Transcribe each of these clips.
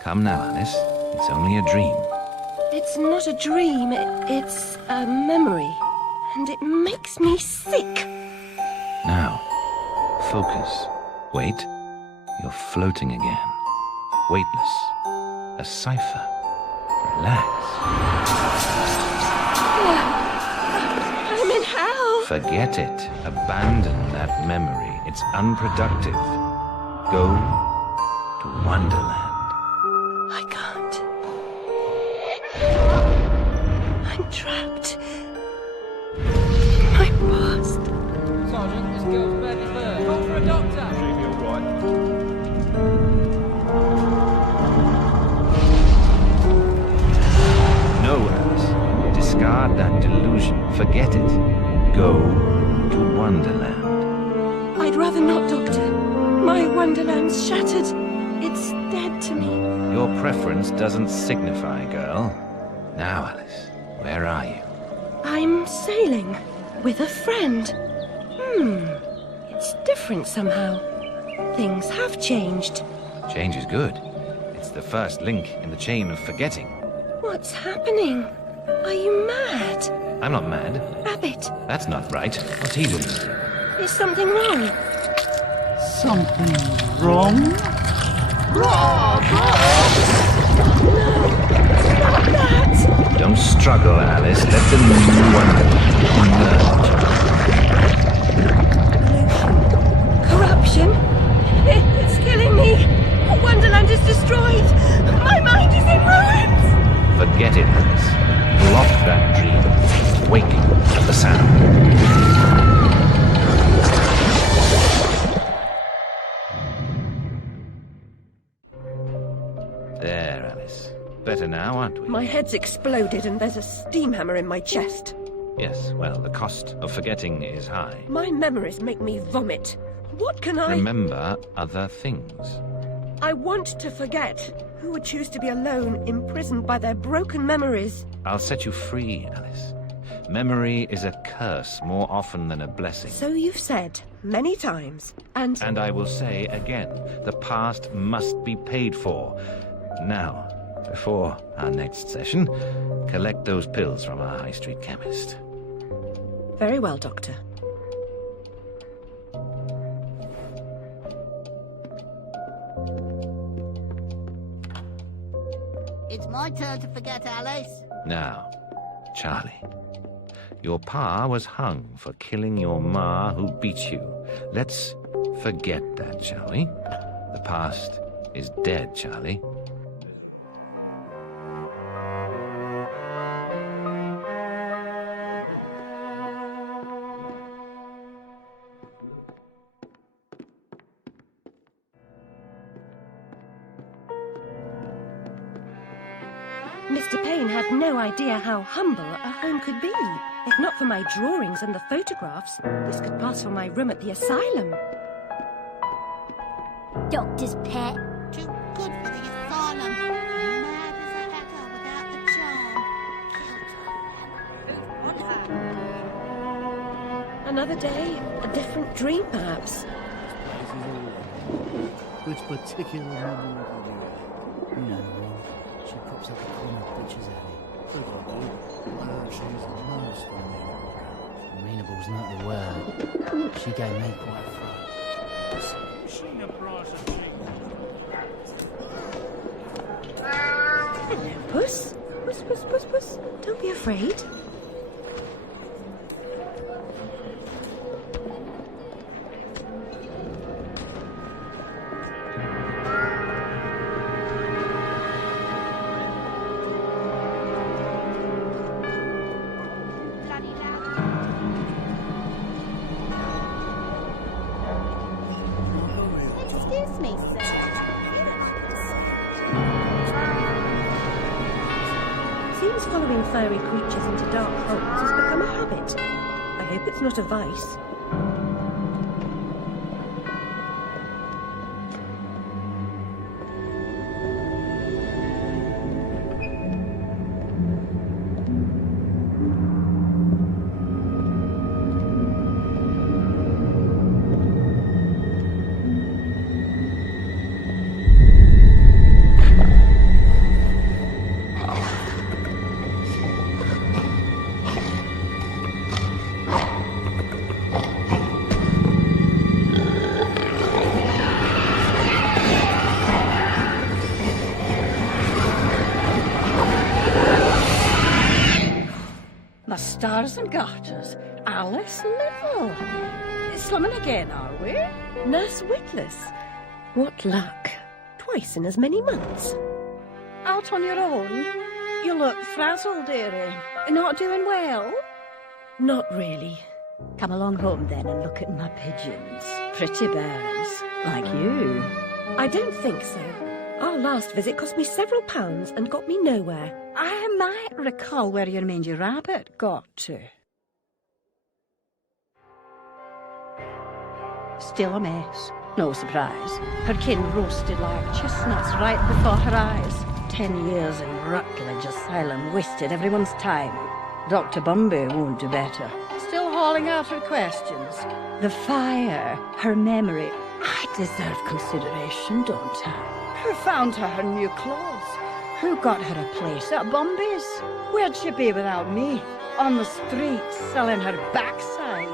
Come now, Alice. It's only a dream. It's not a dream, it's a memory. And it makes me sick. Now, focus. Wait. You're floating again. Weightless. A cipher. Relax. I'm in hell. Forget it. Abandon that memory. It's unproductive. Go to Wonderland. I can't. I'm trapped. My past. Sergeant, this girl's badly burned. Call for a doctor. She'll be all right. No, Alice. Discard that delusion. Forget it. Go to Wonderland. I'd rather not, Doctor. My Wonderland's shattered. It's dead to me. Your preference doesn't signify, girl. Now, Alice, where are you? I'm sailing with a friend. It's different somehow. Things have changed. Change is good. It's the first link in the chain of forgetting. What's happening? Are you mad? I'm not mad. Rabbit, That's not right. What's he doing? is something wrong? Something wrong? Not that! Don't struggle, Alice. Let the new Wonderland emerge. Corruption? It's killing me! Wonderland is destroyed! My mind is in ruins! Forget it, Alice. Block that dream. Wake at the sound. There, Alice. Better now, aren't we? My head's exploded and there's a steam hammer in my chest. Yes, well, the cost of forgetting is high. My memories make me vomit. What can I... Remember other things. I want to forget. Who would choose to be alone, imprisoned by their broken memories? I'll set you free, Alice. Memory is a curse more often than a blessing. So you've said many times, and And I will say again, the past must be paid for. Now, before our next session, collect those pills from our high street chemist. very well, Doctor. It's my turn to forget, Alice. Now, Charlie, your pa was hung for killing your ma who beat you. Let's forget that, shall we? The past is dead, Charlie. Mr. Payne had no idea how humble a home could be. If not for my drawings and the photographs, this could pass for my room at the asylum. Doctor's pet. Too good for the asylum. Mad as a hatter without the charm. Another day, a different dream, perhaps. Which particular memory did you have? You know the one. She pops up the comic pictures at me. Look, I do. She's the most amenable's not the word. She gave me quite a fright. Hello, Puss. Puss, puss, puss, puss. Don't be afraid. Excuse me, sir. Seems following fiery creatures into dark holes has become a habit. I hope it's not a vice. The stars and garters. Alice Little. Slumming again, are we? Nurse Witless. What luck. Twice in as many months. Out on your own? You look frazzled, dearie. Not doing well? Not really. Come along home then and look at my pigeons. Pretty birds, like you. I don't think so. Our last visit cost me several pounds and got me nowhere. I might recall where your mangy rabbit got to. Still a mess. No surprise. Her kin roasted like chestnuts right before her eyes. 10 years in Rutledge Asylum wasted everyone's time. Dr. Bumby won't do better. Still hauling out her questions. The fire, her memory. I deserve consideration, don't I? Who found her new clothes? Who got her a place at Bumby's? Where'd she be without me? On the streets, selling her backside.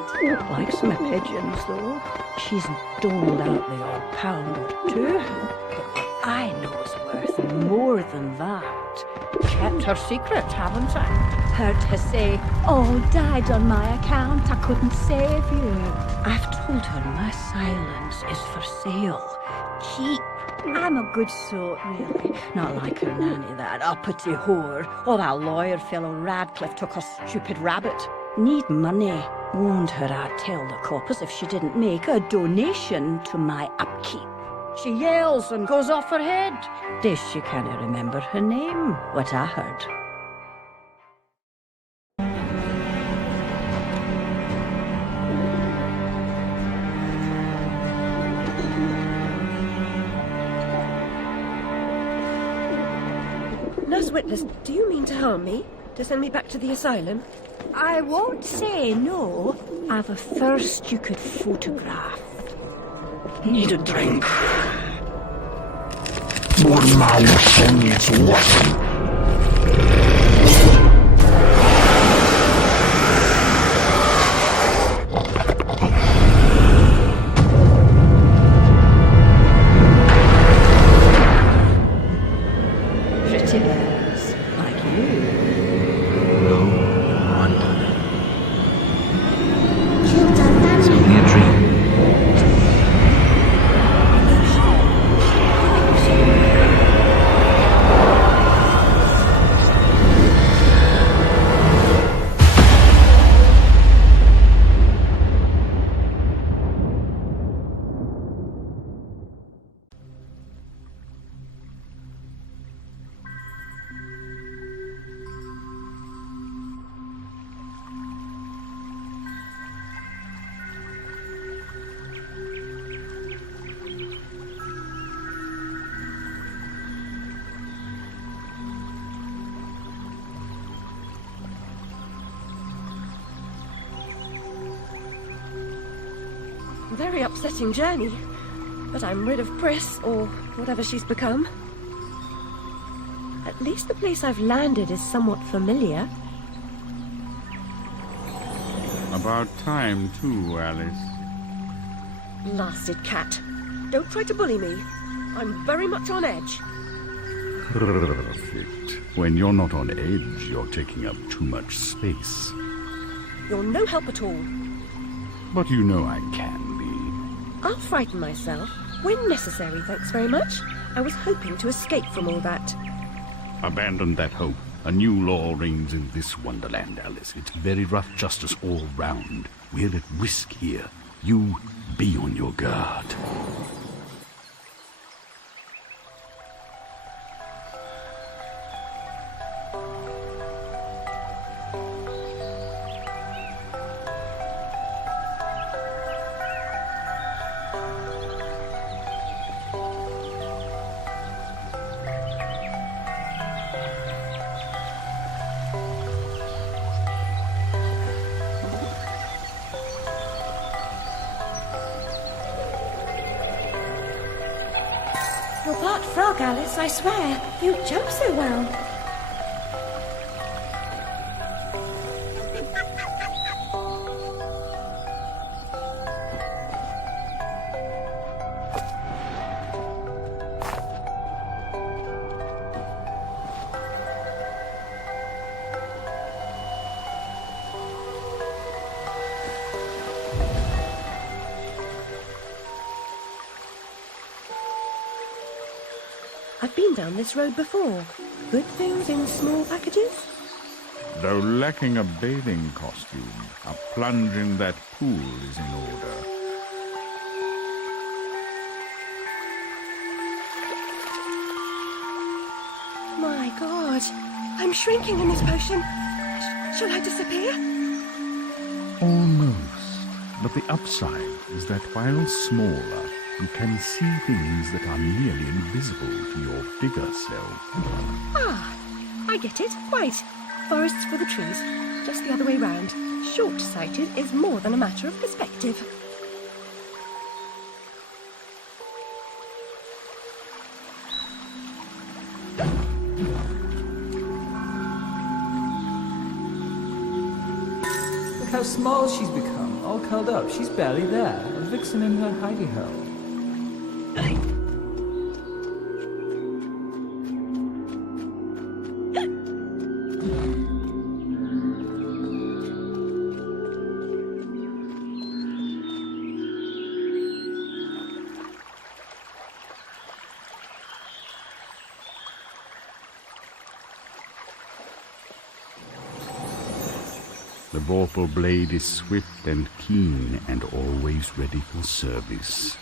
Likes my pigeons, though. She's doled out the odd pound or two. But what I know is worth more than that. Kept her secret, haven't I? Heard her say, "Oh, died on my account, I couldn't save you." I've told her my silence is for sale. Keep. I'm a good sort, really. Not like her nanny, that uppity whore, or that lawyer fellow Radcliffe took a stupid rabbit. Need money. Warned her I'd tell the coppers if she didn't make a donation to my upkeep. She yells and goes off her head. Guess she can't remember her name, what I heard. Nurse Witless, do you mean to harm me? To send me back to the asylum? I won't say no. I've a thirst you could photograph. Need a drink. More mouth needs washing. Pretty birds, like you. No wonder. Shields are It's family. only a dream. Very upsetting journey. But I'm rid of Pris, or whatever she's become. At least the place I've landed is somewhat familiar. About time, too, Alice. Blasted cat. Don't try to bully me. I'm very much on edge. Perfect. When you're not on edge, you're taking up too much space. You're no help at all. But you know I can be. I'll frighten myself. When necessary, thanks very much. I was hoping to escape from all that. Abandon that hope. A new law reigns in this wonderland, Alice. It's very rough justice all round. We're at risk here. You be on your guard. You're part frog, Alice, I swear. You jump so well. I've been down this road before. Good things in small packages? Though lacking a bathing costume, a plunge in that pool is in order. My God, I'm shrinking in this potion. Shall I disappear? Almost. But the upside is that while smaller, you can see things that are nearly invisible to your bigger self. Ah, I get it. Quite. Forests for the trees. Just the other way round. Short-sighted is more than a matter of perspective. Look how small she's become, all curled up. She's barely there. A vixen in her hidey-hole. The vorpal blade is swift and keen and always ready for service.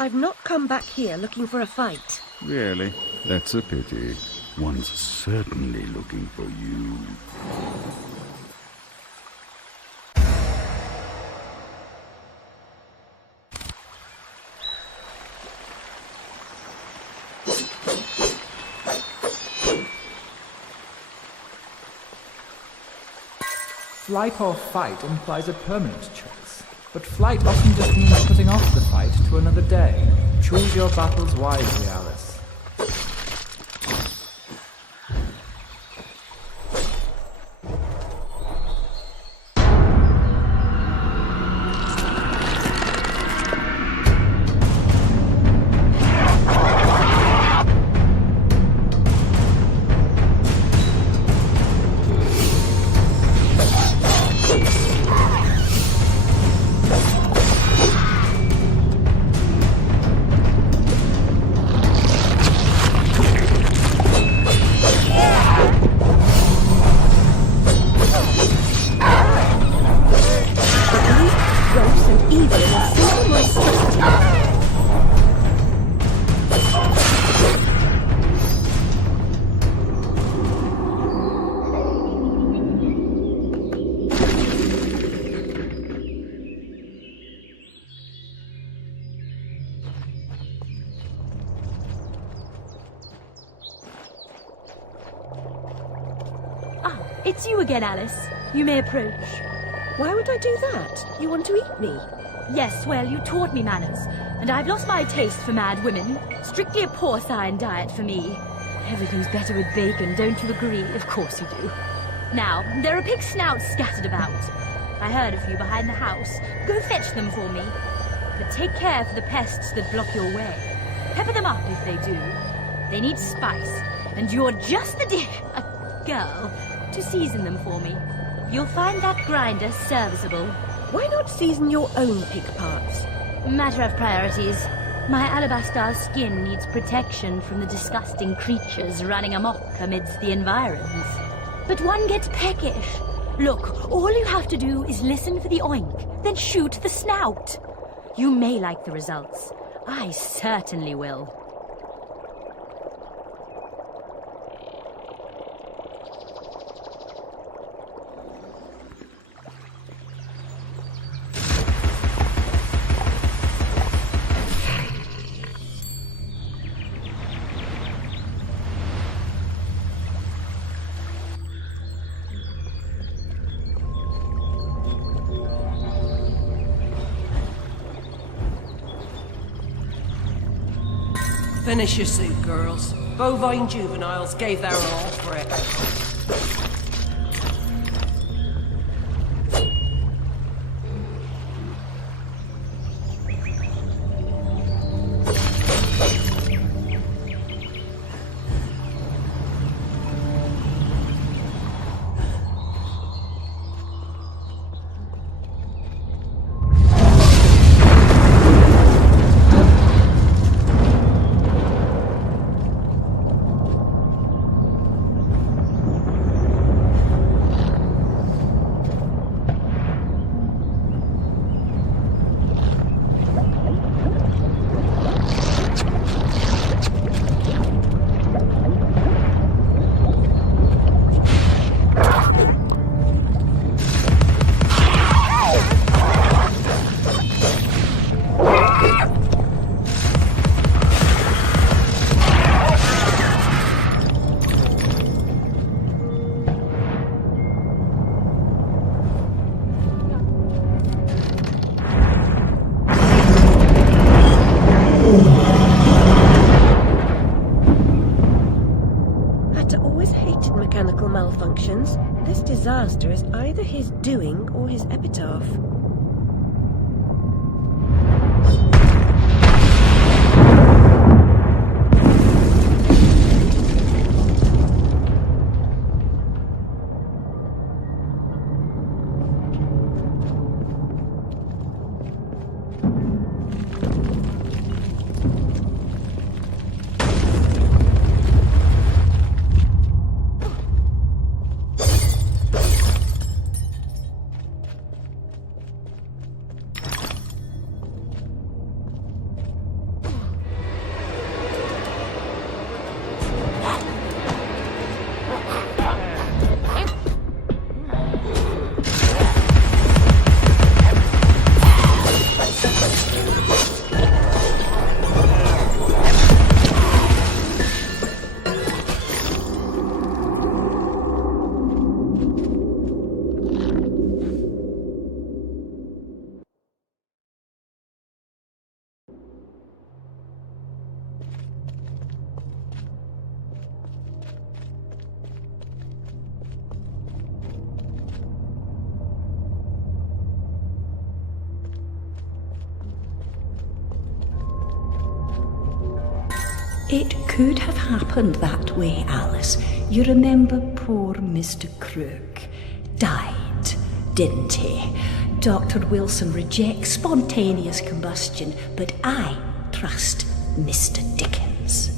I've not come back here looking for a fight. Really? That's a pity. One's certainly looking for you. Flight or fight implies a permanent choice. But flight often just means putting off the fight to another day. Choose your battles wisely, Alice. It's you again, Alice. You may approach. Why would I do that? You want to eat me? Yes, well, you taught me manners, and I've lost my taste for mad women. Strictly a porcine diet for me. Everything's better with bacon, don't you agree? Of course you do. Now, there are pig snouts scattered about. I heard a few behind the house. Go fetch them for me. But take care for the pests that block your way. Pepper them up if they do. They need spice, and you're just the girl to season them for me. You'll find that grinder serviceable. Why not season your own pig parts? Matter of priorities. My alabaster skin needs protection from the disgusting creatures running amok amidst the environs. But one gets peckish. Look, all you have to do is listen for the oink, then shoot the snout. You may like the results. I certainly will. Finish your soup, girls. Bovine juveniles gave their all for it. This disaster is either his doing or his epitaph. It could have happened that way, Alice. You remember poor Mr. Crook died, didn't he? Dr. Wilson rejects spontaneous combustion, but I trust Mr. Dickens.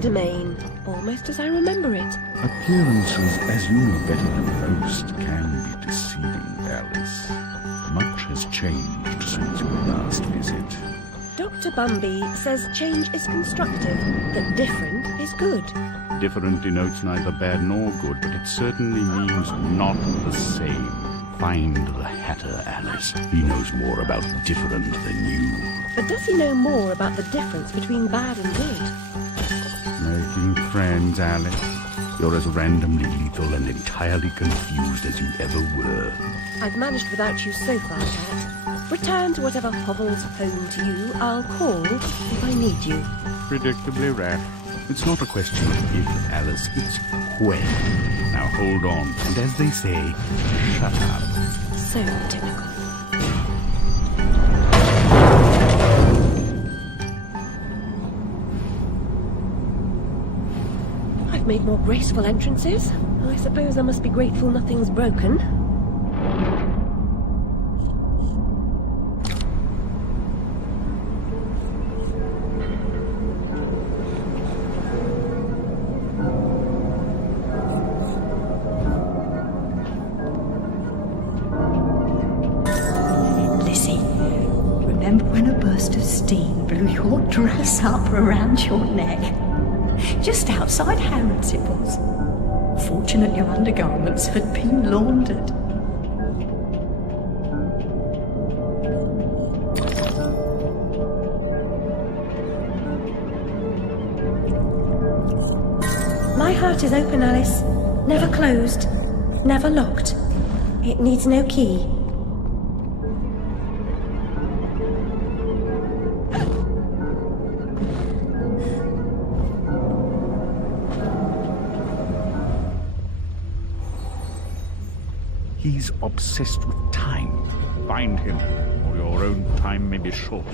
Domain, almost as I remember it. Appearances, as you know better than most, can be deceiving, Alice. Much has changed since your last visit. Dr. Bumby says change is constructive, that different is good. Different denotes neither bad nor good, but it certainly means not the same. Find the Hatter, Alice. He knows more about different than you. But does he know more about the difference between bad and good? Making friends, Alice. You're as randomly lethal and entirely confused as you ever were. I've managed without you so far, Cat. Return to whatever hovels home to you. I'll call if I need you. Predictably rash. It's not a question of if, Alice, it's when. Now hold on, and as they say, shut up. So typical. made more graceful entrances. I suppose I must be grateful nothing's broken. Remember when a burst of steam blew your dress up around your neck? Just outside Harrods it was. Fortunate your undergarments had been laundered. My heart is open, Alice. Never closed. Never locked. It needs no key. He's obsessed with time. Find him, or your own time may be short.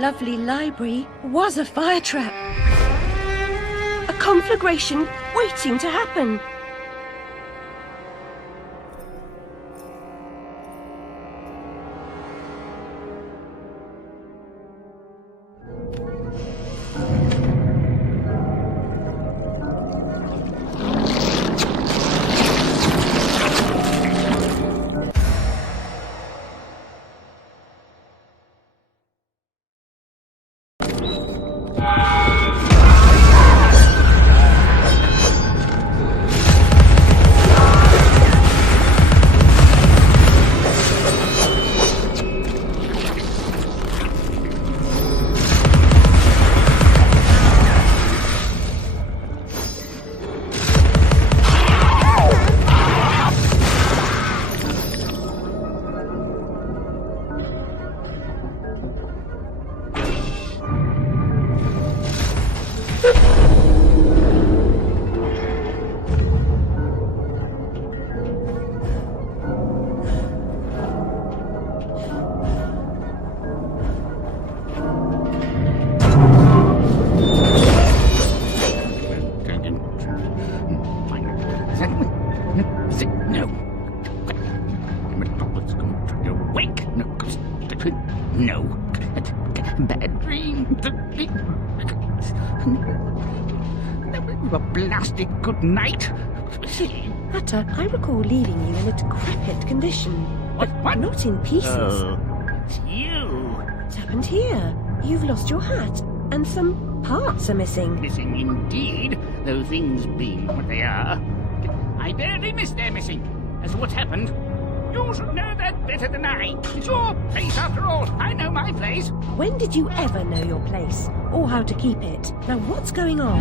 Lovely library was a fire trap. A conflagration waiting to happen. No. Bad dream. A blasted good night. Hatter, I recall leaving you in a decrepit condition. But not in pieces. Oh, it's you. What's happened here? You've lost your hat, and some parts are missing. Missing indeed, though things being what they are. I barely missed their missing. As to what's happened, you should know that better than I. It's your place after all. I know my place. When did you ever know your place? Or how to keep it? Now what's going on?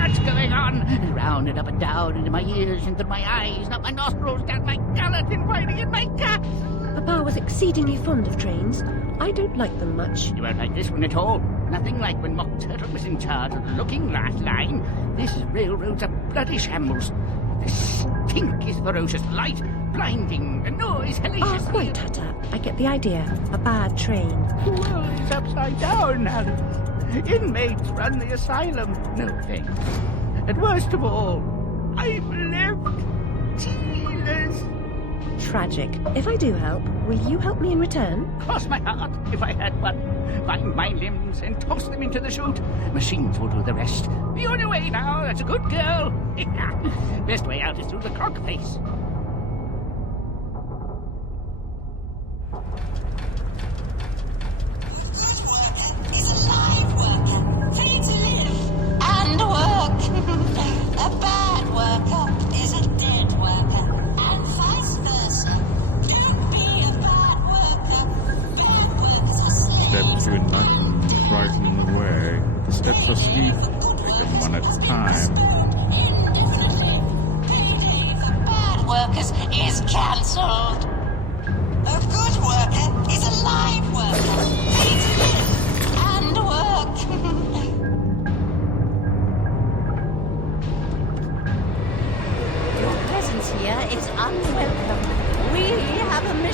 What's going on? Round and up and down, into my ears, into my eyes, up my nostrils, down my gullet, and riding in my guts. Papa was exceedingly fond of trains. I don't like them much. You won't like this one at all. Nothing like when Mock Turtle was in charge of the looking glass line. This railroad's a bloody shambles. The stink is ferocious, light, blinding, the noise hellacious. Ah, quite, Hatter. I get the idea. A bad train. The world is upside down, Alice. Inmates run the asylum. No thanks. And worst of all, I'm left cheeless. Tragic. If I do help, will you help me in return? Cross my heart, if I had one. Bind my limbs and toss them into the chute. Machines will do the rest. Be on your way now, that's a good girl. Best way out is through the crock face. Is a live worker, free to live and work. A bad worker is a dead worker, and vice versa. Don't be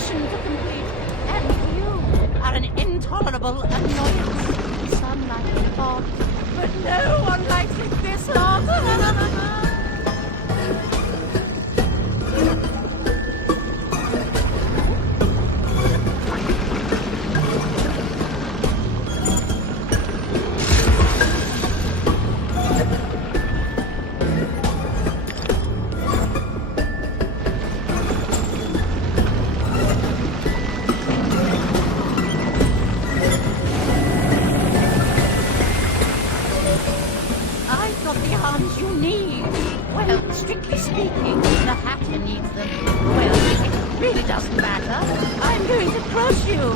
mission to complete, and you are an intolerable annoyance. Some like it hot, but no one likes it this hot. Strictly speaking, the Hatter needs them. Well, it really doesn't matter. I'm going to crush you.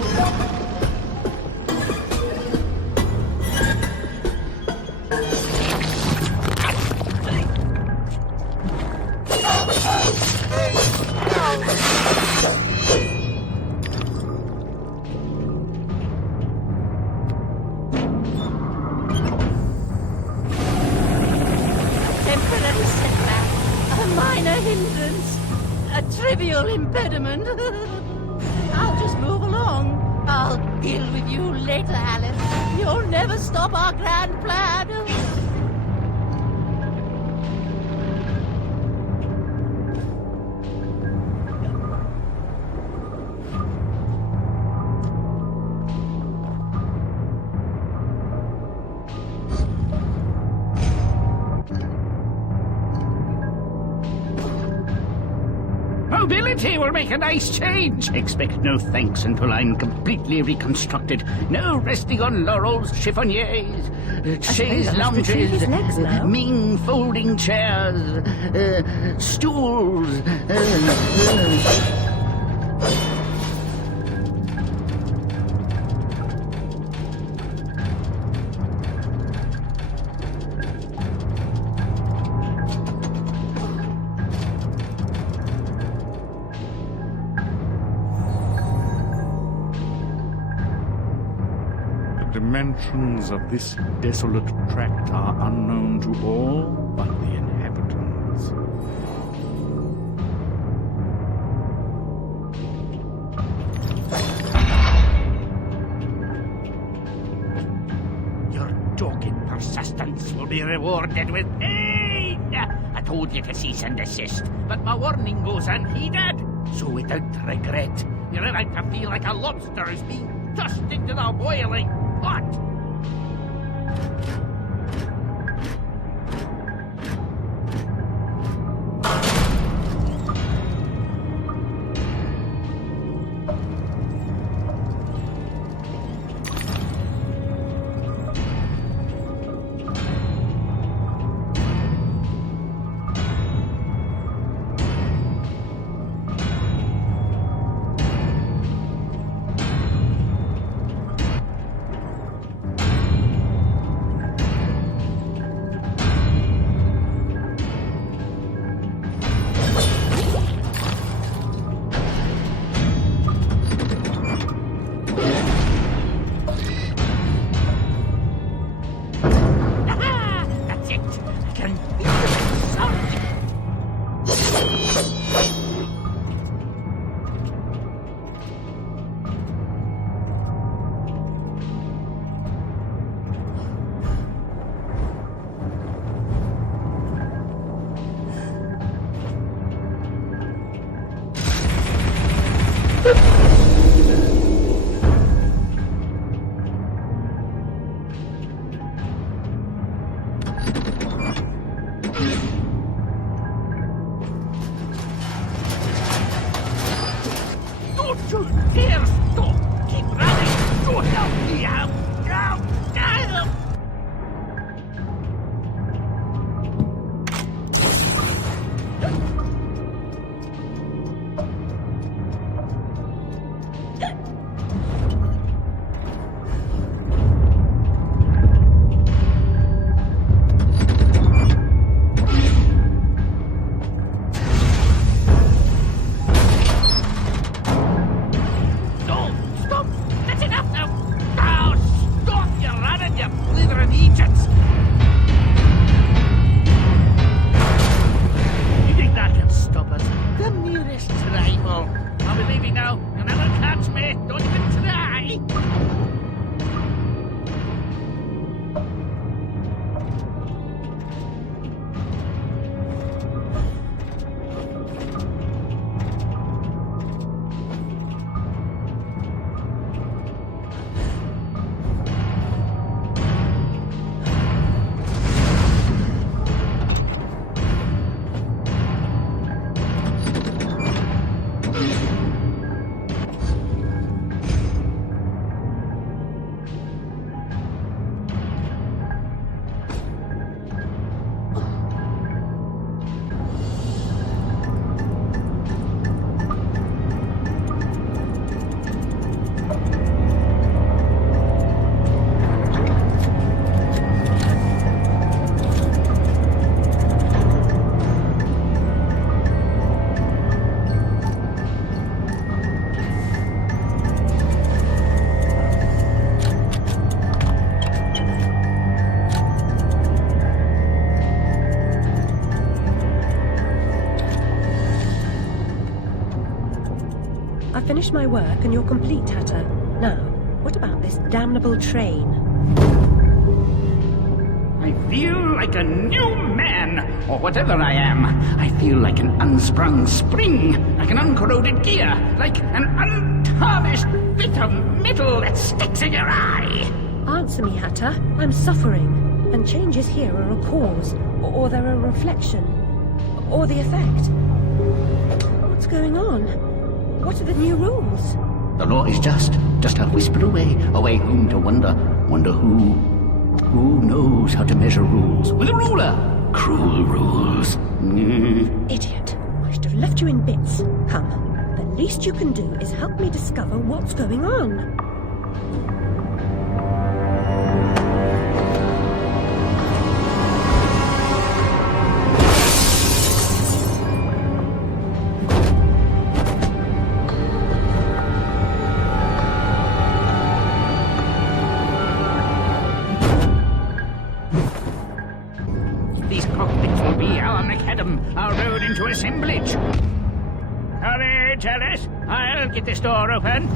Temporary setback. A minor hindrance. A trivial impediment. I'll just move along. I'll deal with you later, Alice. You'll never stop our grand plan. Mobility will make a nice change. Expect no thanks until I'm completely reconstructed. No resting on laurels, chiffoniers, chaise lounges, mean folding chairs, stools. The dimensions of this desolate tract are unknown to all but the inhabitants. Your dogged persistence will be rewarded with pain! I told you to cease and desist, but my warning goes unheeded. So without regret, you're about to feel like a lobster who's being tossed into the boiling pot. finished my work and you're complete, Hatter. Now, what about this damnable train? I feel like a new man, or whatever I am. I feel like an unsprung spring, like an uncorroded gear, like an untarnished bit of metal that sticks in your eye. Answer me, Hatter. I'm suffering, and changes here are a cause, or they're a reflection, or the effect. What's going on? What are the new rules? The law is just a whisper away home to wonder who. Who knows how to measure rules? With a ruler! Cruel rules. Idiot. I should have left you in bits. Come, the least you can do is help me discover what's going on. Our road into assemblage. Courage, Alice. I'll get this door open.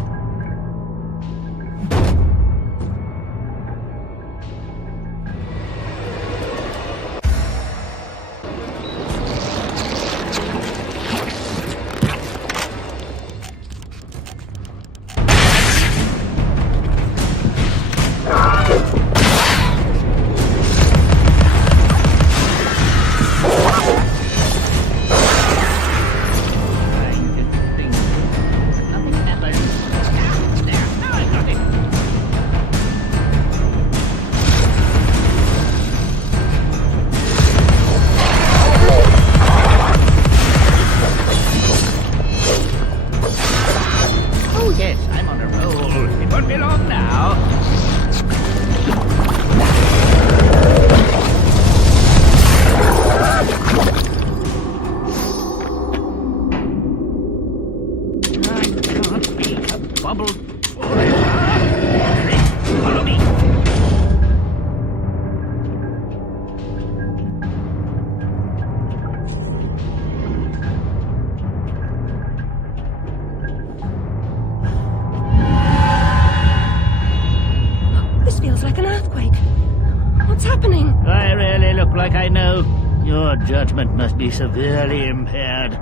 Your judgment must be severely impaired.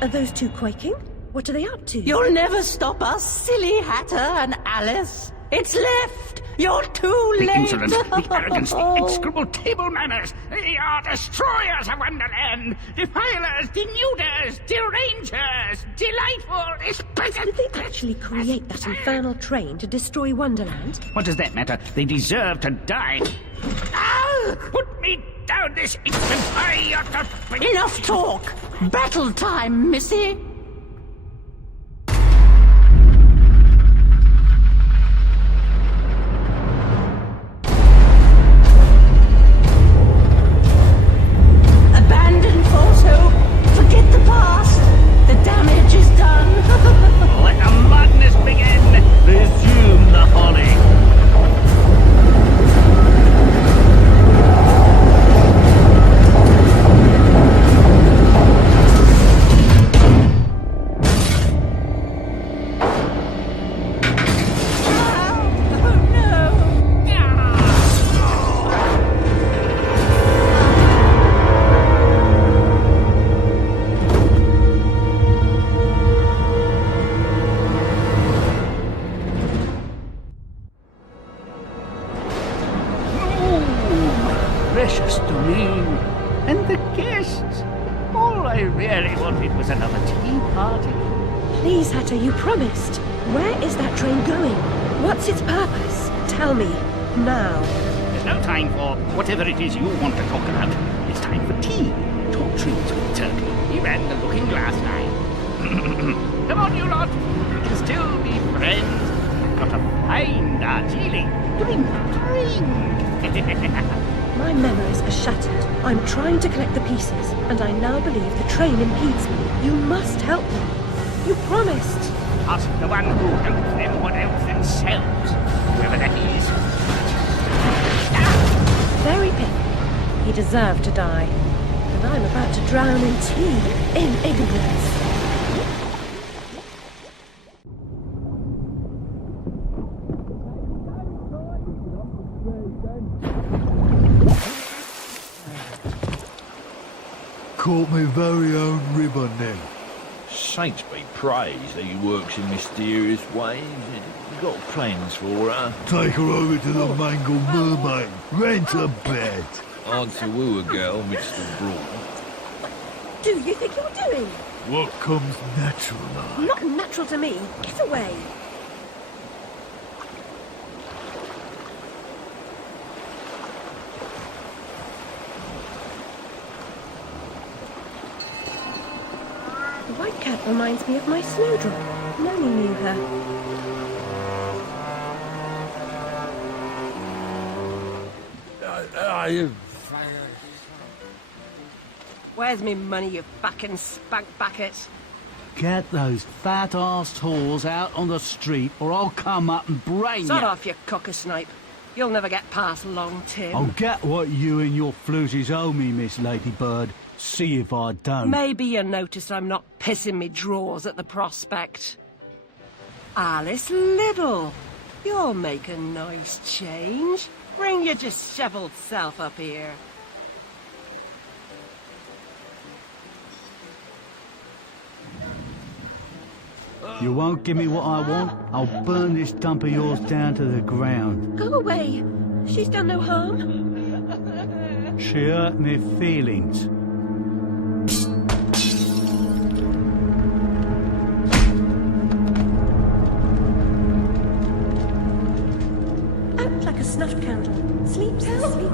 Are those two quaking? What are they up to? You'll never stop us, silly Hatter and Alice. It's left. You're too late. The insolence, the arrogance, the execrable table manners. They are destroyers of Wonderland. Defilers, denuders, derangers. Delightful, Did they actually create that infernal train to destroy Wonderland? What does that matter? They deserve to die. Ah! Put me down this instant. I ought to... Enough talk. Battle time, missy. Abandon false hope. Forget the past. The damage is done. Let the madness begin. Resume the folly. promised. Where is that train going? What's its purpose? Tell me, now. There's no time for whatever it is you want to talk about. It's time for tea. Talk trees with Turkey. He ran the looking glass line. Come on, you lot. We can still be friends. I've got a fine Darjeeling. Drink. My memories are shattered. I'm trying to collect the pieces, and I now believe the train impedes me. You must help me. You promised. Ask the one who helps them what else themselves. Whoever that is. Very pink. He deserved to die. And I'm about to drown in tea, in ignorance. Caught me very own ribbon then. Saints be praised that he works in mysterious ways. You got plans for her? Take her over to the Mangled Mermaid. Rent a bed. On to woo a girl, Mr. Broad. What do you think you're doing? What comes natural like? Not natural to me. Get away. The white cat reminds me of my snowdrop. Nanny knew her. Where's me money, you fucking spunk bucket? Get those fat-arsed whores out on the street, or I'll come up and brain Sod you. off, you cocker-snipe. You'll never get past Long Tim. I'll get what you and your floozies owe me, Miss Ladybird. See if I don't. Maybe you noticed I'm not pissing me drawers at the prospect. Alice Liddell, you'll make a nice change. Bring your dishevelled self up here. You won't give me what I want, I'll burn this dump of yours down to the ground. Go away. She's done no harm. She hurt me feelings. Out like a snuffed candle. Sleep, sleep, sleep.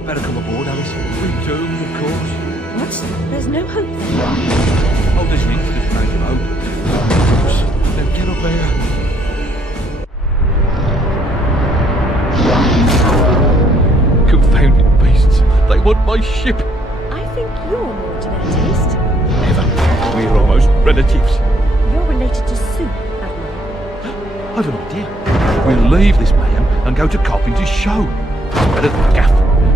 Better come aboard, Alice. We're doomed, of course. What? There's no hope. Oh, there's an infinite amount of hope. Then get up there. Confounded beasts. They want my ship. I think you're more to their taste. Never. We're almost relatives. You're related to Sue, Admiral. I've an idea. We'll leave this mayhem and go to Carpenter's show. Better than Gaff.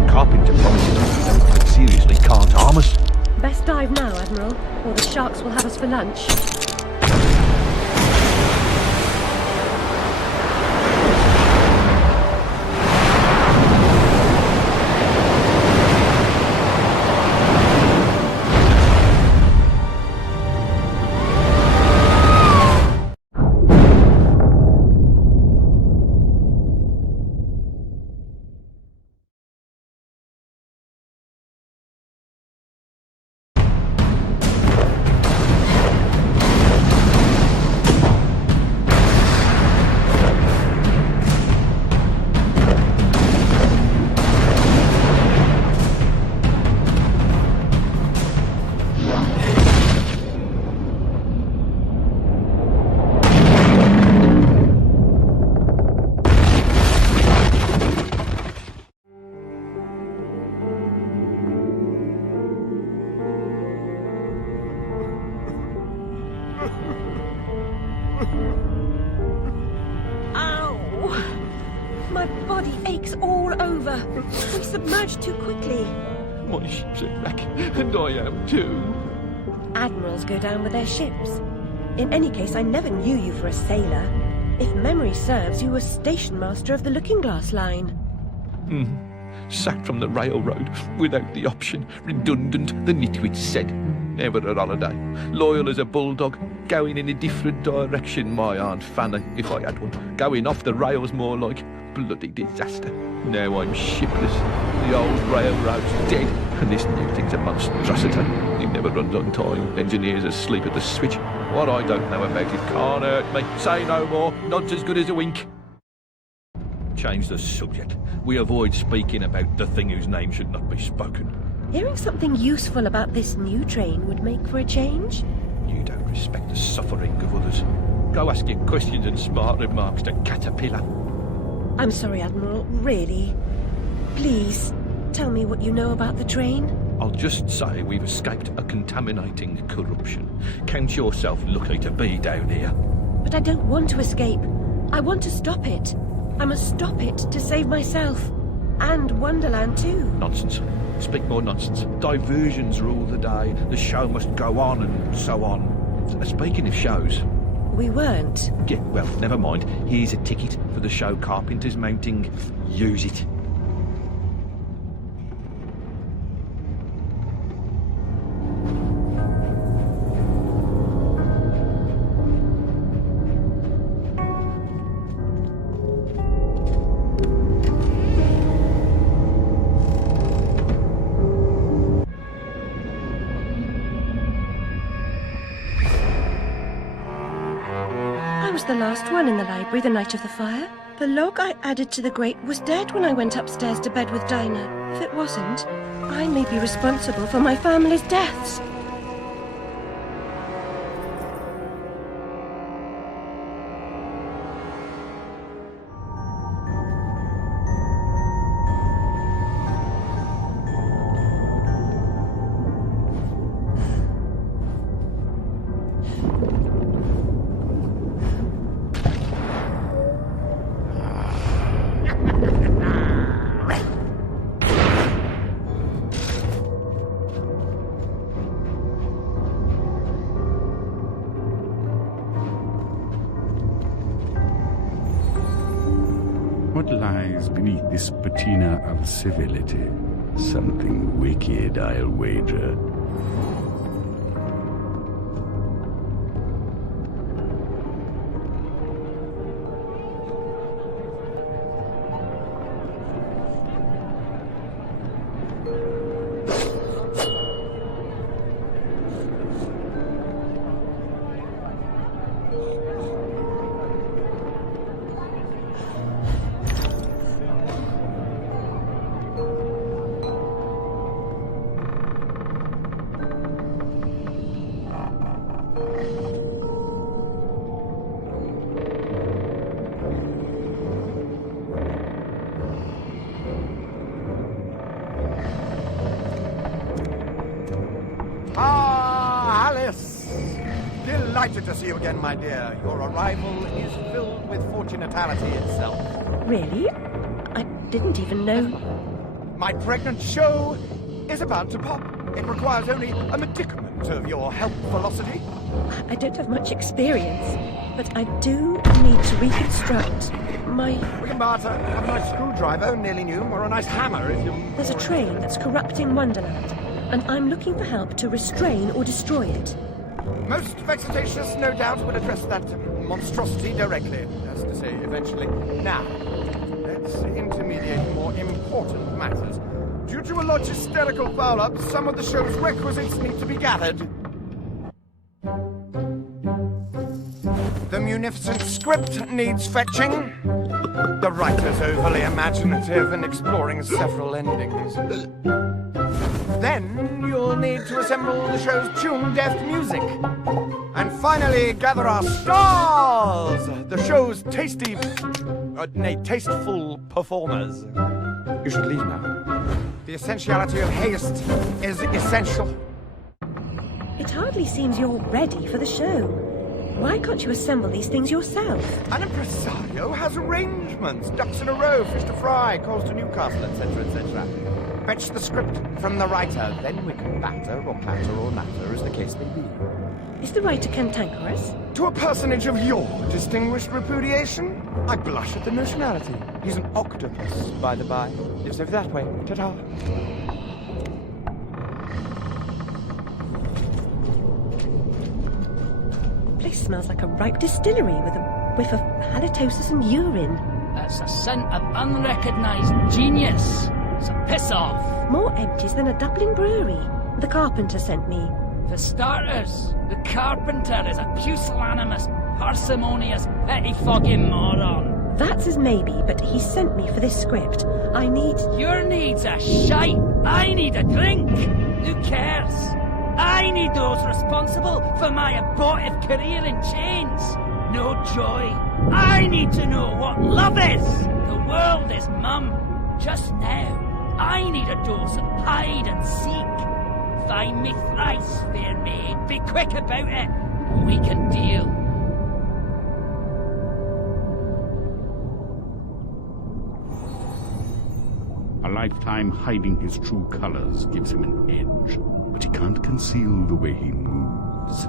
Carpenter promises if we don't take it seriously, can't harm us. Best dive now, Admiral, or the sharks will have us for lunch. Ow! My body aches all over. We submerged too quickly. My ship's a wreck, and I am too. Admirals go down with their ships. In any case, I never knew you for a sailor. If memory serves, you were station master of the Looking Glass line. Sacked from the railroad without the option. Redundant, the nitwit said. Never a holiday. Loyal as a bulldog. Going in a different direction, my Aunt Fanny, if I had one. Going off the rails more like. Bloody disaster. Now I'm shipless. The old railroad's dead, and this new thing's a monstrosity. It never runs on time. Engineers asleep at the switch. What I don't know about it can't hurt me. Say no more. Nod's as good as a wink. Change the subject. We avoid speaking about the thing whose name should not be spoken. Hearing something useful about this new train would make for a change. You don't respect the suffering of others. Go ask your questions and smart remarks to Caterpillar. I'm sorry, Admiral, really. Please, tell me what you know about the train. I'll just say we've escaped a contaminating corruption. Count yourself lucky to be down here. But I don't want to escape. I want to stop it. I must stop it to save myself. And Wonderland too. Nonsense. Speak more nonsense. Diversions rule the day. The show must go on and so on. Speaking of shows... We weren't. Yeah, well, never mind. Here's a ticket for the show Carpenter's mounting. Use it. The last one in the library the night of the fire. The log I added to the grate was dead when I went upstairs to bed with Dinah. If it wasn't, I may be responsible for my family's deaths. What lies beneath this patina of civility? Something wicked, I'll wager. Delighted to see you again, my dear. Your arrival is filled with fortunatality itself. Really? I didn't even know. My pregnant show is about to pop. It requires only a medicament of your health velocity. I don't have much experience, but I do need to reconstruct my... We can barter a nice screwdriver, nearly new, or a nice hammer if you... There's a train that's corrupting Wonderland, and I'm looking for help to restrain or destroy it. Most vexatious, no doubt, will address that monstrosity directly, as to say, eventually. Now, let's intermediate more important matters. Due to a logisterical foul-up, some of the show's requisites need to be gathered. The munificent script needs fetching. The writer's overly imaginative and exploring several endings. Then you'll need to assemble the show's tune-deaf music. And finally, gather our stars! The show's tasteful performers. You should leave now. The essentiality of haste is essential. It hardly seems you're ready for the show. Why can't you assemble these things yourself? An impresario has arrangements. Ducks in a row, fish to fry, calls to Newcastle, etc., etc. Fetch the script from the writer, then we can batter or patter or natter, as the case may be. Is the writer cantankerous? To a personage of your distinguished repudiation, I blush at the nationality. He's an octopus, by the by. Lives over that way. Ta-ta. The place smells like a ripe distillery with a whiff of halitosis and urine. That's a scent of unrecognised genius. So piss off. More empties than a Dublin brewery. The carpenter sent me. For starters, the carpenter is a pusillanimous, parsimonious, pettifogging moron. That's his maybe, but he sent me for this script. I need... Your needs are shite. I need a drink. Who cares? I need those responsible for my abortive career in chains. No joy. I need to know what love is. The world is mum. Just now, I need a dose of hide and seek. Find me thrice, fair maid. Be quick about it, and we can deal. A lifetime hiding his true colors gives him an edge, but he can't conceal the way he moves.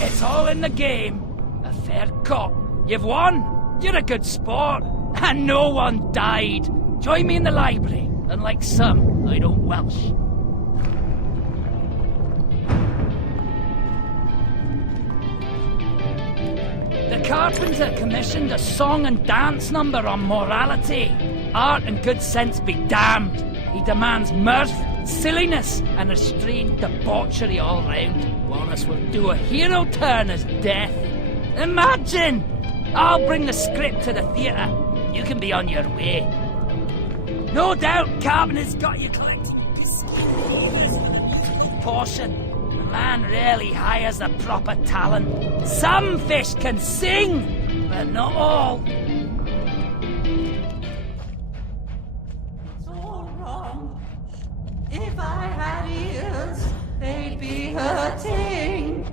It's all in the game. A fair cop. You've won. You're a good sport. And no one died. Join me in the library. Unlike some, I don't welsh. The carpenter commissioned a song and dance number on morality. Art and good sense be damned. He demands mirth, silliness, and restrained debauchery all round. Wallace will do a hero turn as death. Imagine! I'll bring the script to the theatre. You can be on your way. No doubt Carpenter's got you collecting portion. The man rarely hires the proper talent. Some fish can sing, but not all. It's all wrong. If I had ears, they'd be hurting.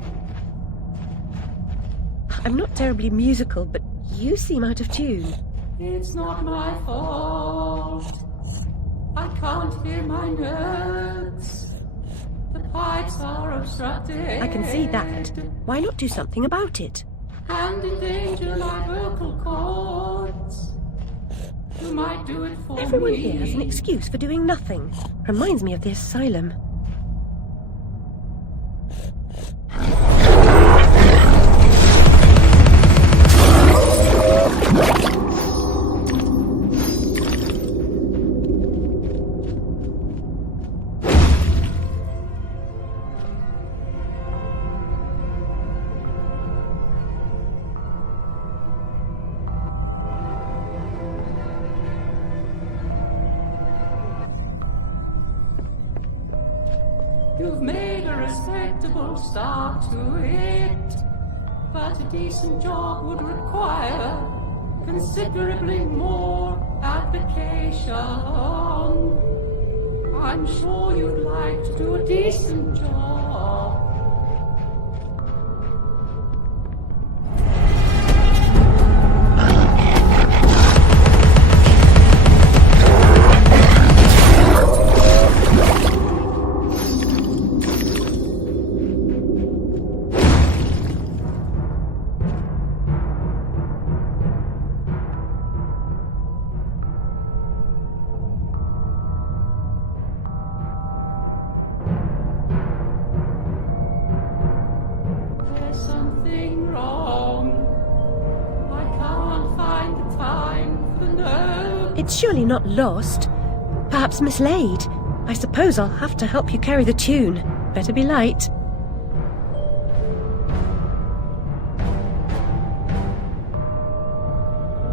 I'm not terribly musical, but you seem out of tune. It's not my fault. I can't hear my notes. The pipes are obstructed. I can see that. Why not do something about it? And endanger my vocal cords. You might do it for Everyone me. here has an excuse for doing nothing. Reminds me of the asylum. You've made a respectable start to it, but a decent job would require considerably more application. I'm sure you'd like to do a decent job. It's surely not lost. Perhaps mislaid. I suppose I'll have to help you carry the tune. Better be light.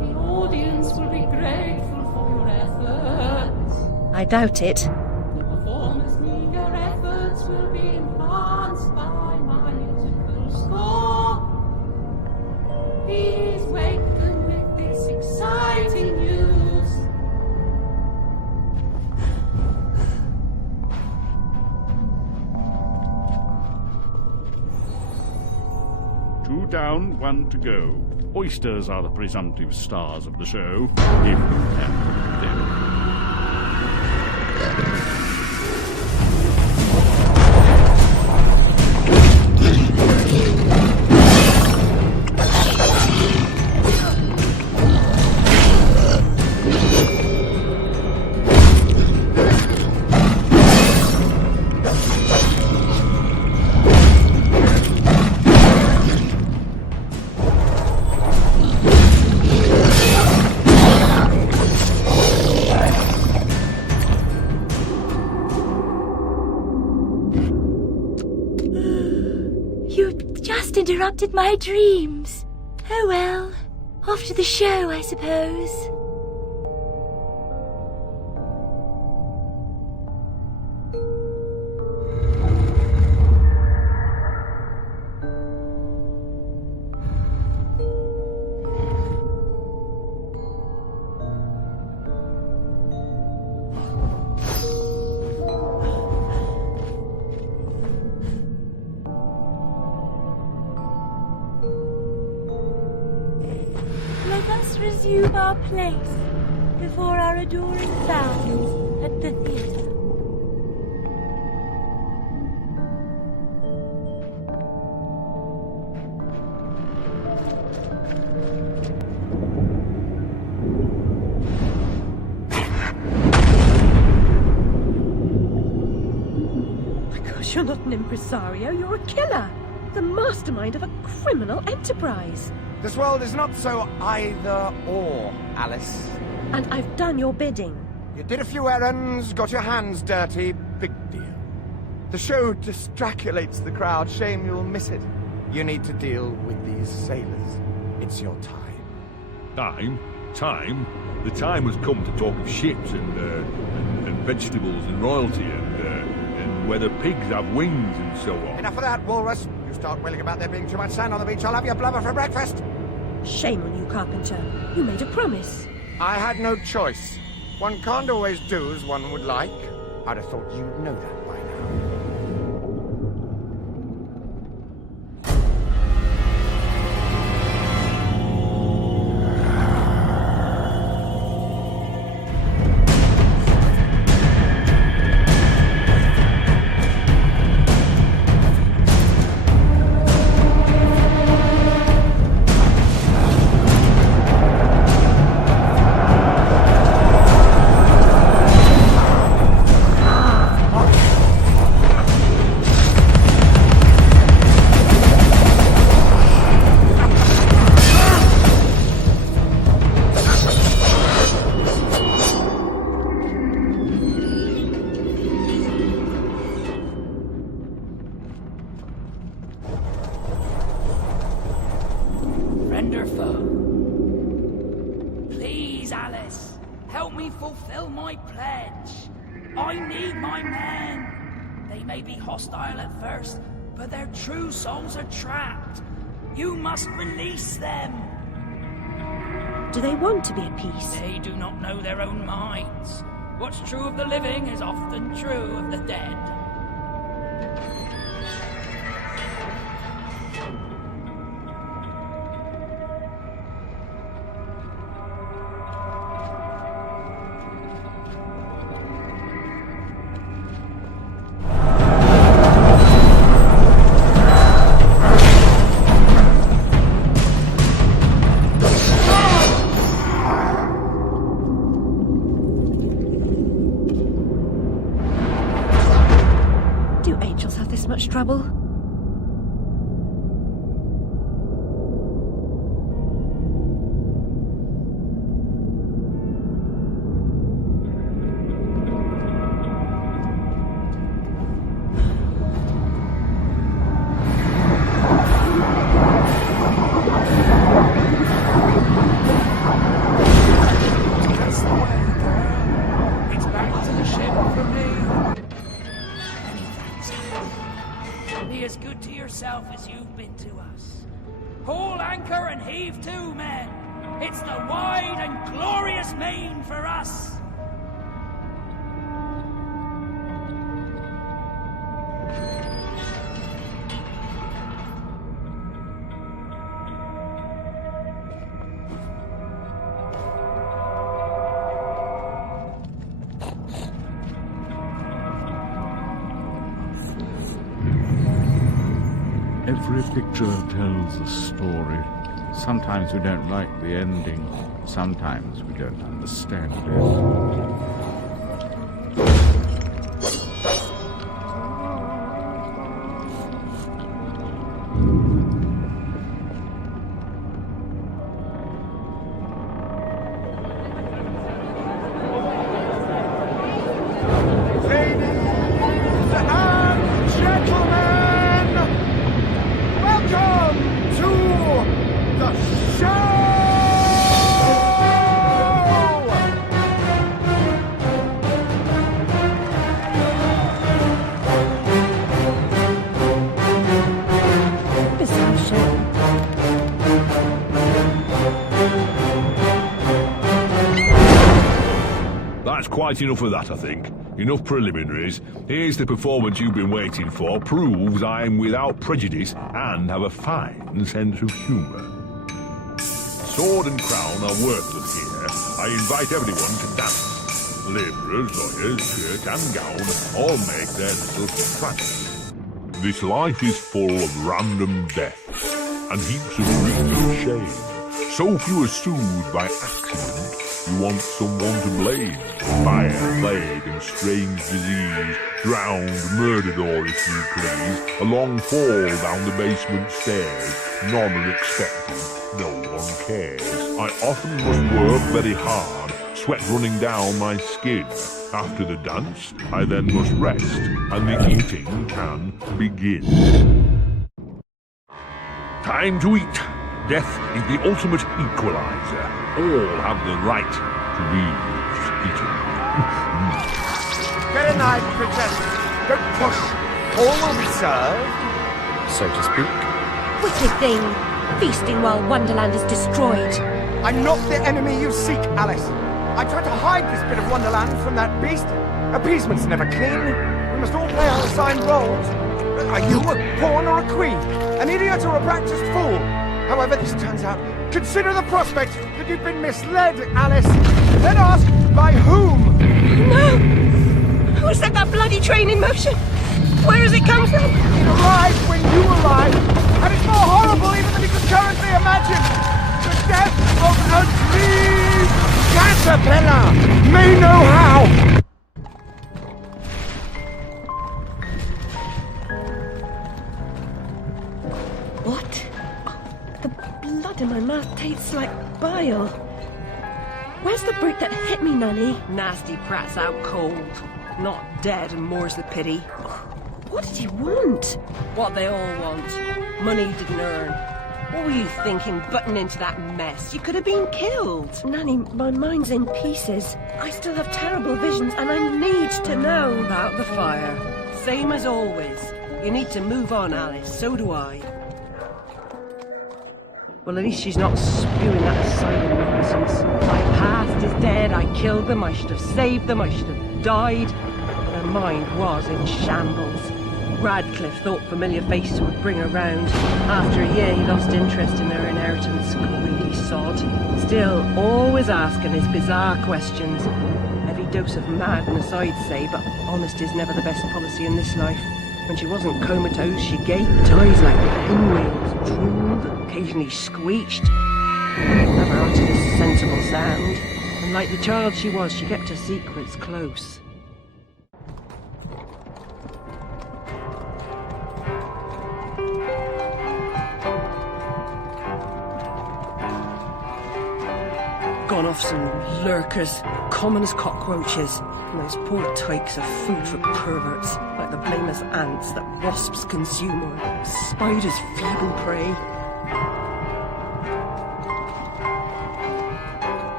The audience will be grateful for your efforts. I doubt it. The performers' meager efforts will be enhanced by my musical score. Please waken with this exciting news. down, one to go. Oysters are the presumptive stars of the show, if you can predict them. Interrupted my dreams. Oh well, off to the show, I suppose. Resume our place before our adoring fans at the theatre. My gosh, you're not an impresario, you're a killer. The mastermind of a criminal enterprise. This world is not so either-or, Alice. And I've done your bidding. You did a few errands, got your hands dirty, big deal. The show distraculates the crowd, shame you'll miss it. You need to deal with these sailors. It's your time. Time? Time? The time has come to talk of ships and vegetables and royalty and whether pigs have wings and so on. Enough of that, Walrus. You start wailing about there being too much sand on the beach, I'll have your blubber for breakfast. Shame on you, Carpenter. You made a promise. I had no choice. One can't always do as one would like. I'd have thought you'd know that by now. Please, Alice, help me fulfill my pledge. I need my men. They may be hostile at first, but their true souls are trapped. You must release them. Do they want to be at peace? They do not know their own minds. What's true of the living is often true of the dead. Much trouble? That's the way, girl. It's back to the ship for me. Be as good to yourself as you've been to us. Haul anchor and heave to, men. It's the wide and glorious main for us. Every picture tells a story. Sometimes we don't like the ending. Sometimes we don't understand it. Quite enough of that, I think. Enough preliminaries. Here's the performance you've been waiting for. Proves I'm without prejudice and have a fine sense of humour. Sword and crown are worthless here. I invite everyone to dance. Labourers, lawyers, shirt and gown all make their little tragedy. This life is full of random deaths and heaps of grief and shame. So few are soothed by accident. You want someone to blame. Fire, plague, and strange disease. Drowned, murdered, or if you please. A long fall down the basement stairs. None are expected. No one cares. I often must work very hard. Sweat running down my skin. After the dance, I then must rest, and the eating can begin. Time to eat. Death is the ultimate equalizer. All have the right to be eaten. Get a knife, princess. Don't push. All will be served, so to speak. Wicked thing! Feasting while Wonderland is destroyed. I'm not the enemy you seek, Alice. I tried to hide this bit of Wonderland from that beast. Appeasement's never clean. We must all play our assigned roles. Are you a pawn or a queen? An idiot or a practiced fool? However this turns out, consider the prospect that you've been misled, Alice. Then ask, by whom? No! Who set that bloody train in motion? Where has it come from? It arrived when you arrived, and it's more horrible even than you can currently imagine. The death of a dream caterpillar may know how. What? The blood in my mouth tastes like bile. Where's the brute that hit me, Nanny? Nasty prat's out cold. Not dead, and more's the pity. What did he want? What they all want. Money he didn't earn. What were you thinking, butting into that mess? You could have been killed. Nanny, my mind's in pieces. I still have terrible visions, and I need to know. About the fire. Same as always. You need to move on, Alice. So do I. Well, at least she's not spewing that asylum nonsense. My past is dead. I killed them. I should have saved them. I should have died. But her mind was in shambles. Radcliffe thought familiar faces would bring her round. After a year, he lost interest in her inheritance. Greedy sod. Still, always asking his bizarre questions. Heavy dose of madness, I'd say, but honesty's never the best policy in this life. When she wasn't comatose, she gaped, eyes like pinwheels, drooled, occasionally screeched. Never uttered a sensible sound. And like the child she was, she kept her secrets close. Gone off some lurkers, common as cockroaches. And those poor tykes are food for perverts, like the blameless ants that wasps consume or spiders feeble prey.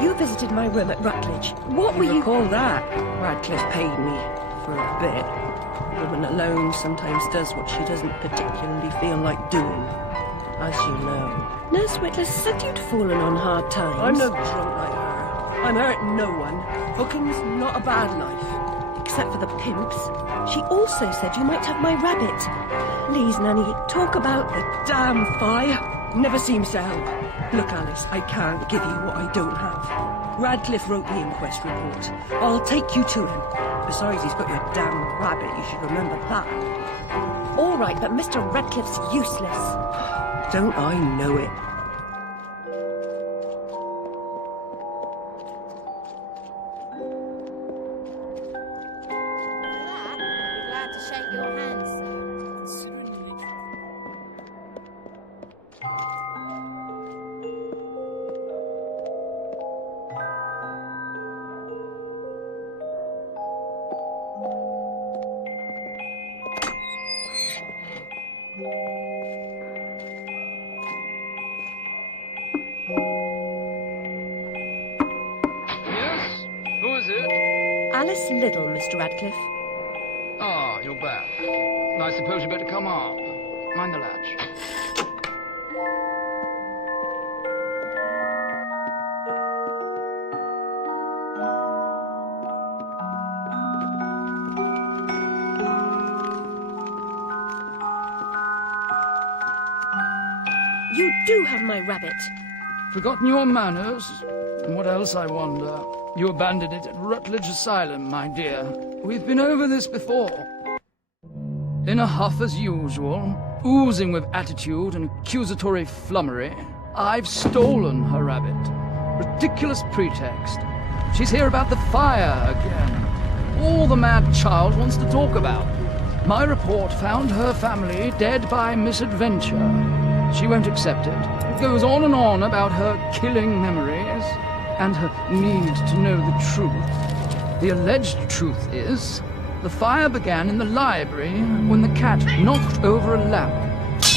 You visited my room at Rutledge. What were you... Recall that? Radcliffe paid me for a bit. A woman alone sometimes does what she doesn't particularly feel like doing. As you know. Nurse Whitler said you'd fallen on hard times. I'm no drunk like her. I'm hurting no one. Booking's not a bad life. Except for the pimps. She also said you might have my rabbit. Please, Nanny, talk about the damn fire. Never seems to help. Look, Alice, I can't give you what I don't have. Radcliffe wrote the inquest report. I'll take you to him. Besides, he's got your damn rabbit. You should remember that. All right, but Mr. Radcliffe's useless. Don't I know it? Glad to shake your hand, sir. Yes? Who is it? Alice Liddle, Mr. Radcliffe. Ah, you're back. I suppose you better come up. Mind the latch. You do have my rabbit. Forgotten your manners? And what else, I wonder? You abandoned it at Rutledge Asylum, my dear. We've been over this before. In a huff as usual, oozing with attitude and accusatory flummery, I've stolen her rabbit. Ridiculous pretext. She's here about the fire again. All the mad child wants to talk about. My report found her family dead by misadventure. She won't accept it. It goes on and on about her killing memories and her need to know the truth. The alleged truth is, the fire began in the library when the cat knocked over a lamp.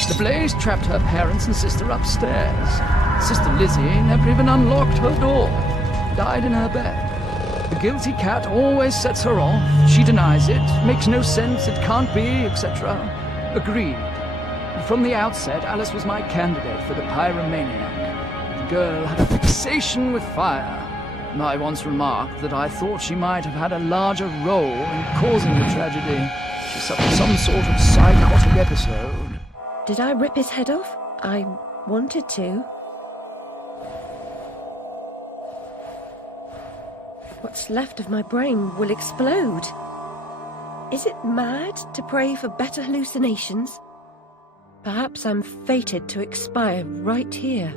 The blaze trapped her parents and sister upstairs. Sister Lizzie never even unlocked her door. Died in her bed. The guilty cat always sets her off. She denies it, makes no sense, it can't be, etc. Agreed. From the outset, Alice was my candidate for the pyromaniac. The girl had a fixation with fire. I once remarked that I thought she might have had a larger role in causing the tragedy. She suffered some sort of psychotic episode. Did I rip his head off? I wanted to. What's left of my brain will explode. Is it mad to pray for better hallucinations? Perhaps I'm fated to expire right here.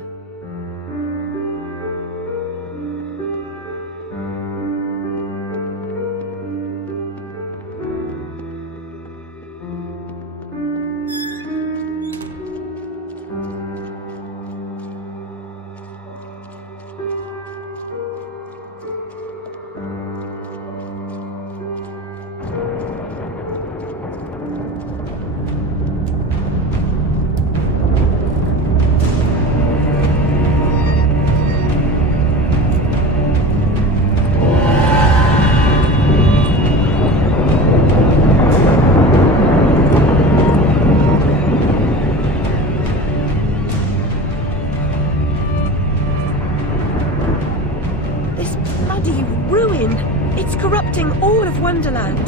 Wonderland.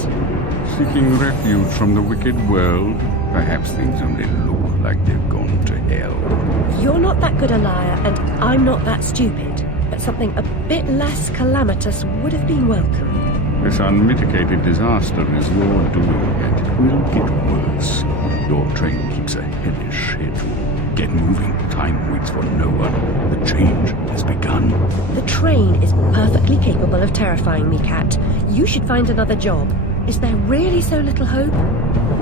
Seeking refuge from the wicked world, perhaps things only look like they've gone to hell. You're not that good a liar, and I'm not that stupid. But something a bit less calamitous would have been welcome. This unmitigated disaster is your doing, and it will get worse. Your train keeps a hellish schedule. Get moving. Time waits for no one. The change has begun. The train is perfectly capable of terrifying me, Cat. You should find another job. Is there really so little hope?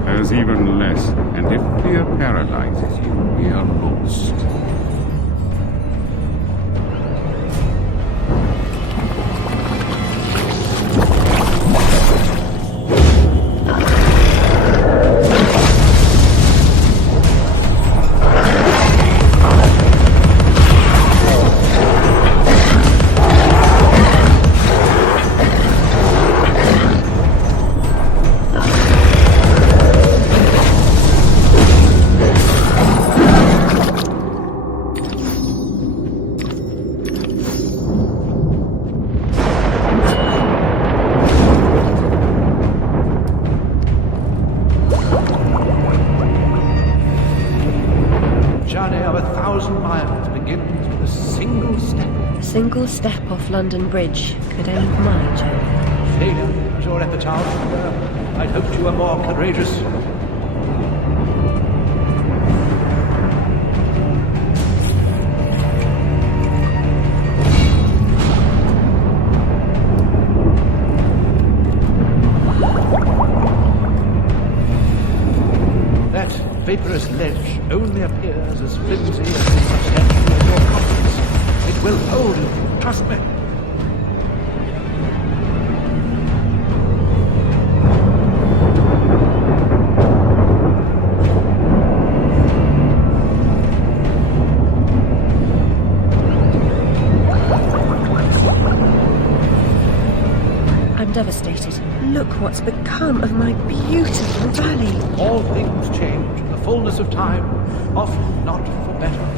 There's even less, and if fear paralyzes you, we are lost. Single step off London Bridge could end my journey. Failure was your epitaph. I'd hoped you were more courageous. devastated. Look what's become of my beautiful valley. All things change in the fullness of time, often not for better.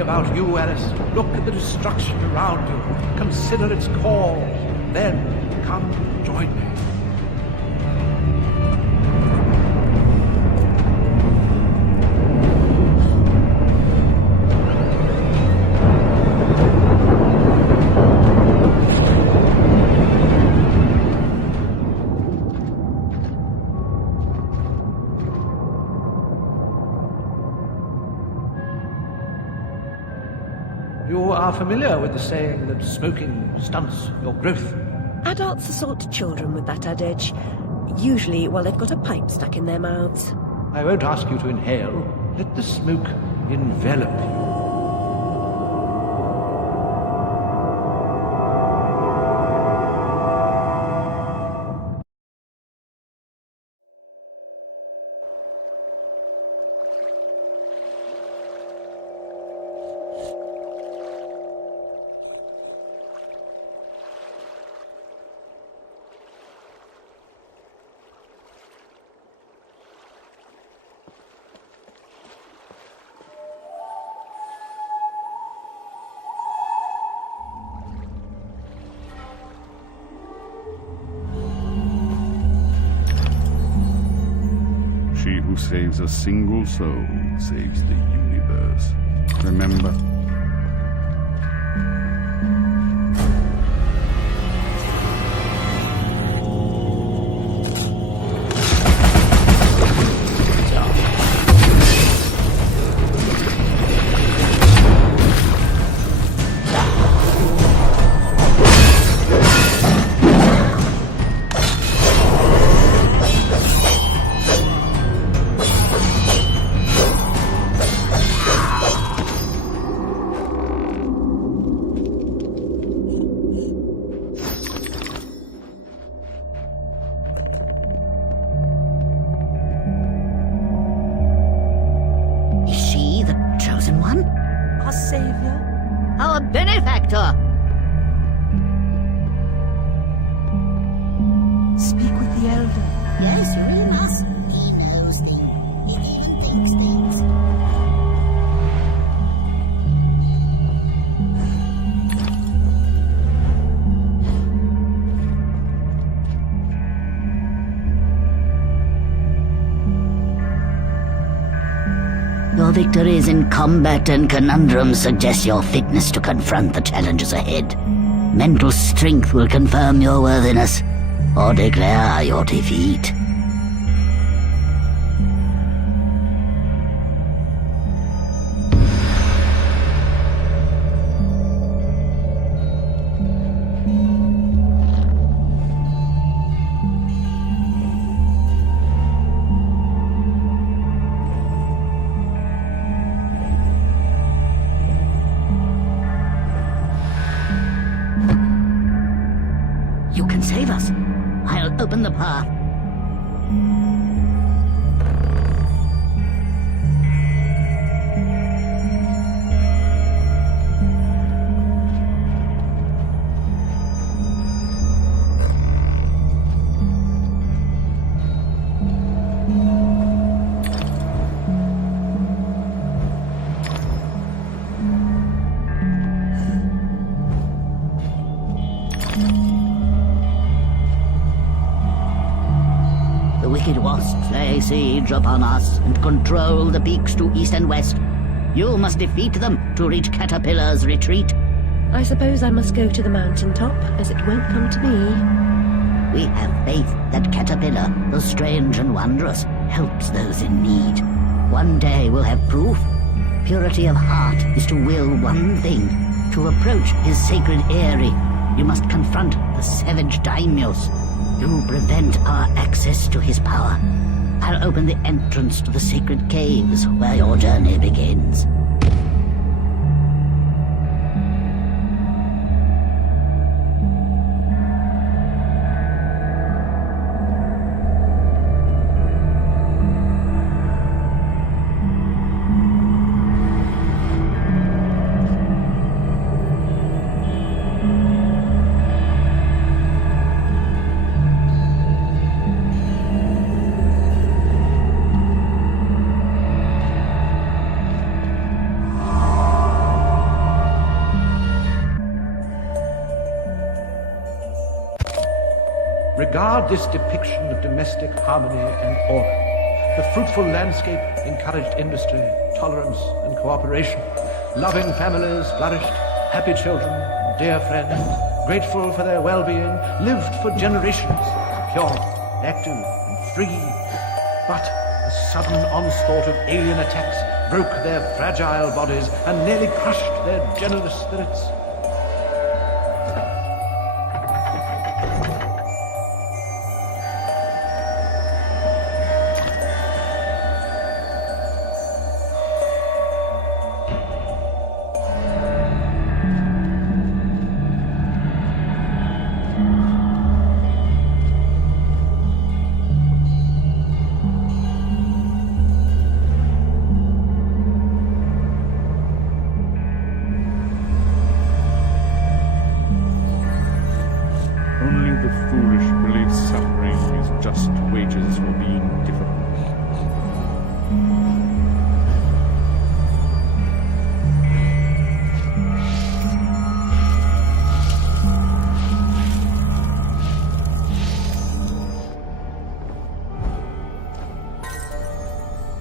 About you, Alice. Look at the destruction around you. Consider its call. Then come join me. You are familiar with the saying that smoking stunts your growth? Adults assault children with that adage. Usually while they've got a pipe stuck in their mouths. I won't ask you to inhale. Let the smoke envelop you. She who saves a single soul saves the universe. Remember? Our benefactor! Speak with the Elder. Yes, we must. He knows things. He even thinks things. Your victories in combat and conundrums suggest your fitness to confront the challenges ahead. Mental strength will confirm your worthiness, or declare your defeat. You can save us. I'll open the path. frosts lay siege upon us and control the peaks to east and west. You must defeat them to reach Caterpillar's retreat. I suppose I must go to the mountaintop, as it won't come to me. We have faith that Caterpillar, the strange and wondrous, helps those in need. One day we'll have proof. Purity of heart is to will one thing, to approach his sacred eyrie. You must confront the savage daimyos. You prevent our access to his power. I'll open the entrance to the sacred caves where your journey begins. Regard this depiction of domestic harmony and order. The fruitful landscape encouraged industry, tolerance, and cooperation. Loving families flourished, happy children, dear friends, grateful for their well-being, lived for generations, pure, active, and free. But a sudden onslaught of alien attacks broke their fragile bodies and nearly crushed their generous spirits.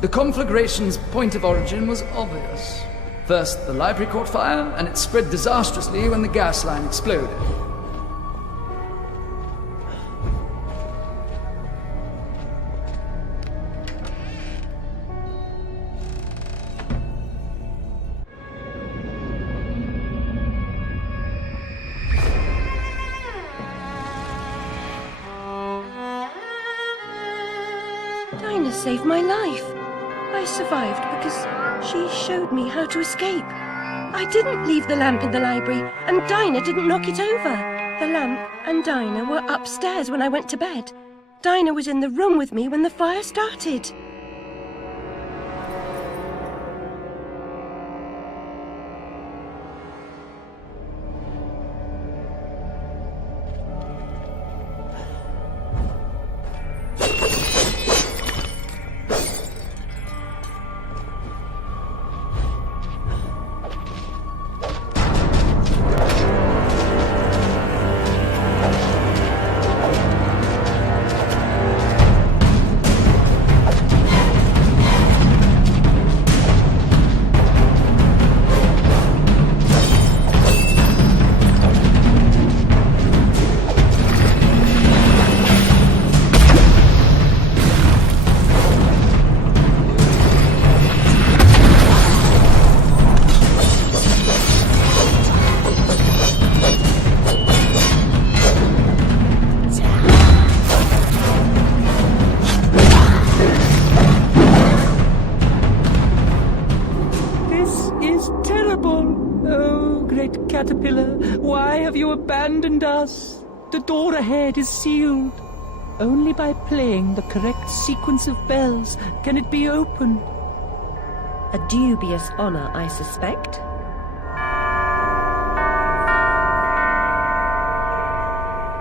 The conflagration's point of origin was obvious. First, the library caught fire, and it spread disastrously when the gas line exploded. Dinah saved my life. I survived because she showed me how to escape. I didn't leave the lamp in the library, and Dinah didn't knock it over. The lamp and Dinah were upstairs when I went to bed. Dinah was in the room with me when the fire started. Caterpillar, why have you abandoned us? The door ahead is sealed. Only by playing the correct sequence of bells can it be opened. A dubious honor, I suspect.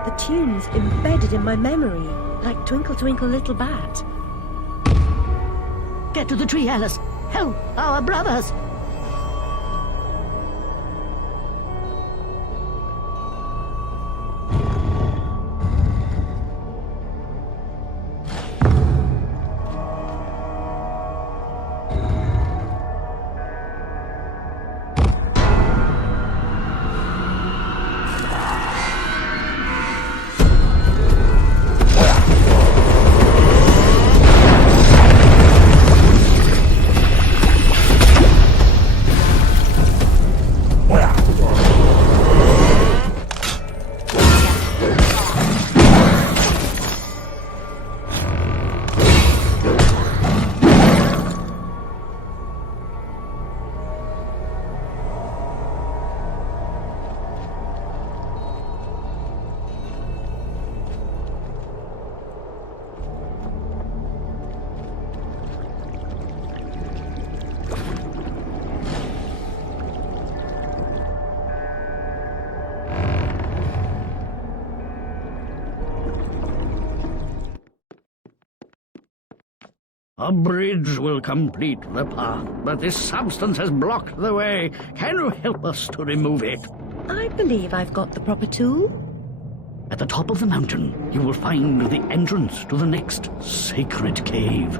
The tune's embedded in my memory, like Twinkle Twinkle Little Bat. Get to the tree, Alice. Help our brothers. A bridge will complete the path, but this substance has blocked the way. Can you help us to remove it? I believe I've got the proper tool. At the top of the mountain, you will find the entrance to the next sacred cave.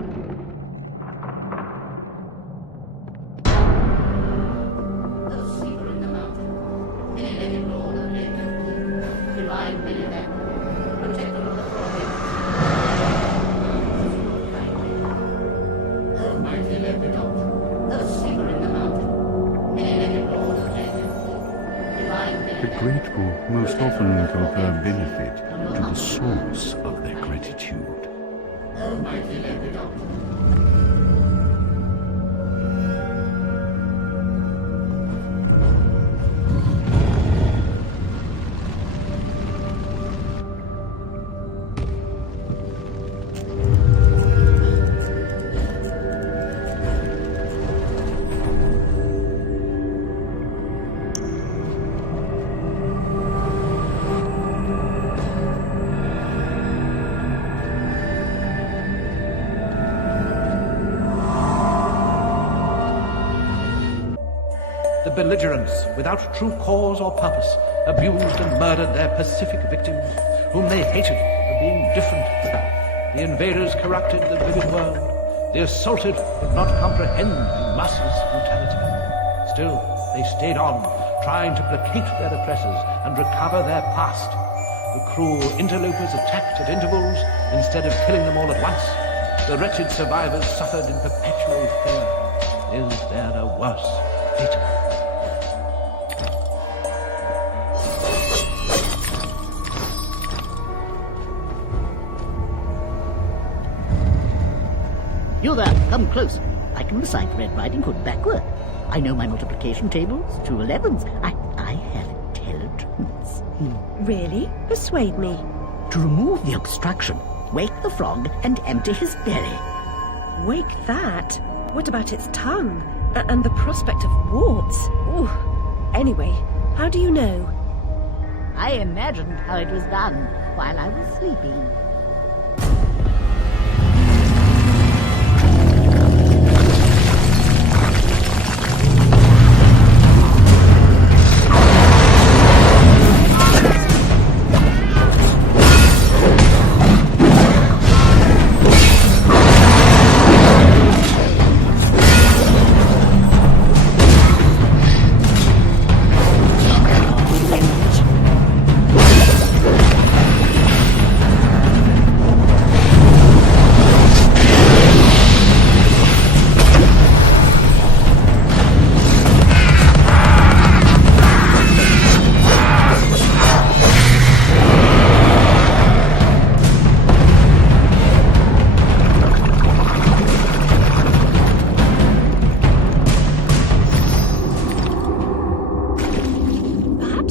The grateful most often confer benefit to the source of their gratitude. The belligerents, without true cause or purpose, abused and murdered their pacific victims, whom they hated for being different. The invaders corrupted the vivid world. The assaulted could not comprehend the masses' brutality. Still, they stayed on, trying to placate their oppressors and recover their past. The cruel interlopers attacked at intervals instead of killing them all at once. The wretched survivors suffered in perpetual fear. Is there a worse fate? You there, come close. I can recite Red Riding Hood backward. I know my multiplication tables, 2 11s. I have intelligence. Really? Persuade me. To remove the obstruction, wake the frog and empty his belly. Wake that? What about its tongue? And the prospect of warts? Ooh. Anyway, how do you know? I imagined how it was done while I was sleeping.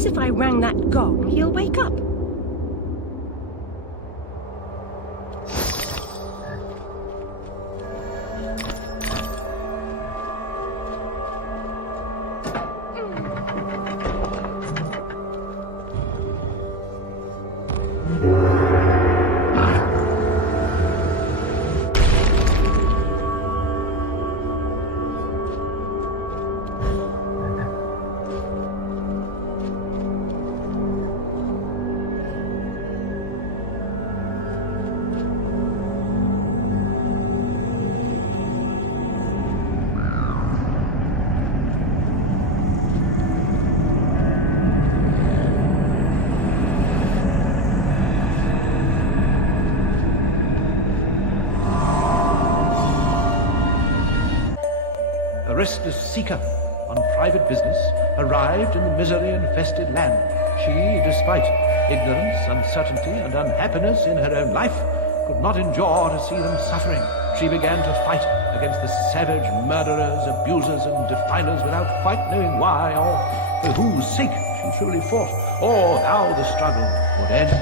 If I rang that gong, he'll wake up. A restless seeker on private business arrived in the misery-infested land. She, despite ignorance, uncertainty, and unhappiness in her own life, could not endure to see them suffering. She began to fight against the savage murderers, abusers, and defilers without quite knowing why or for whose sake she truly fought, or how the struggle would end.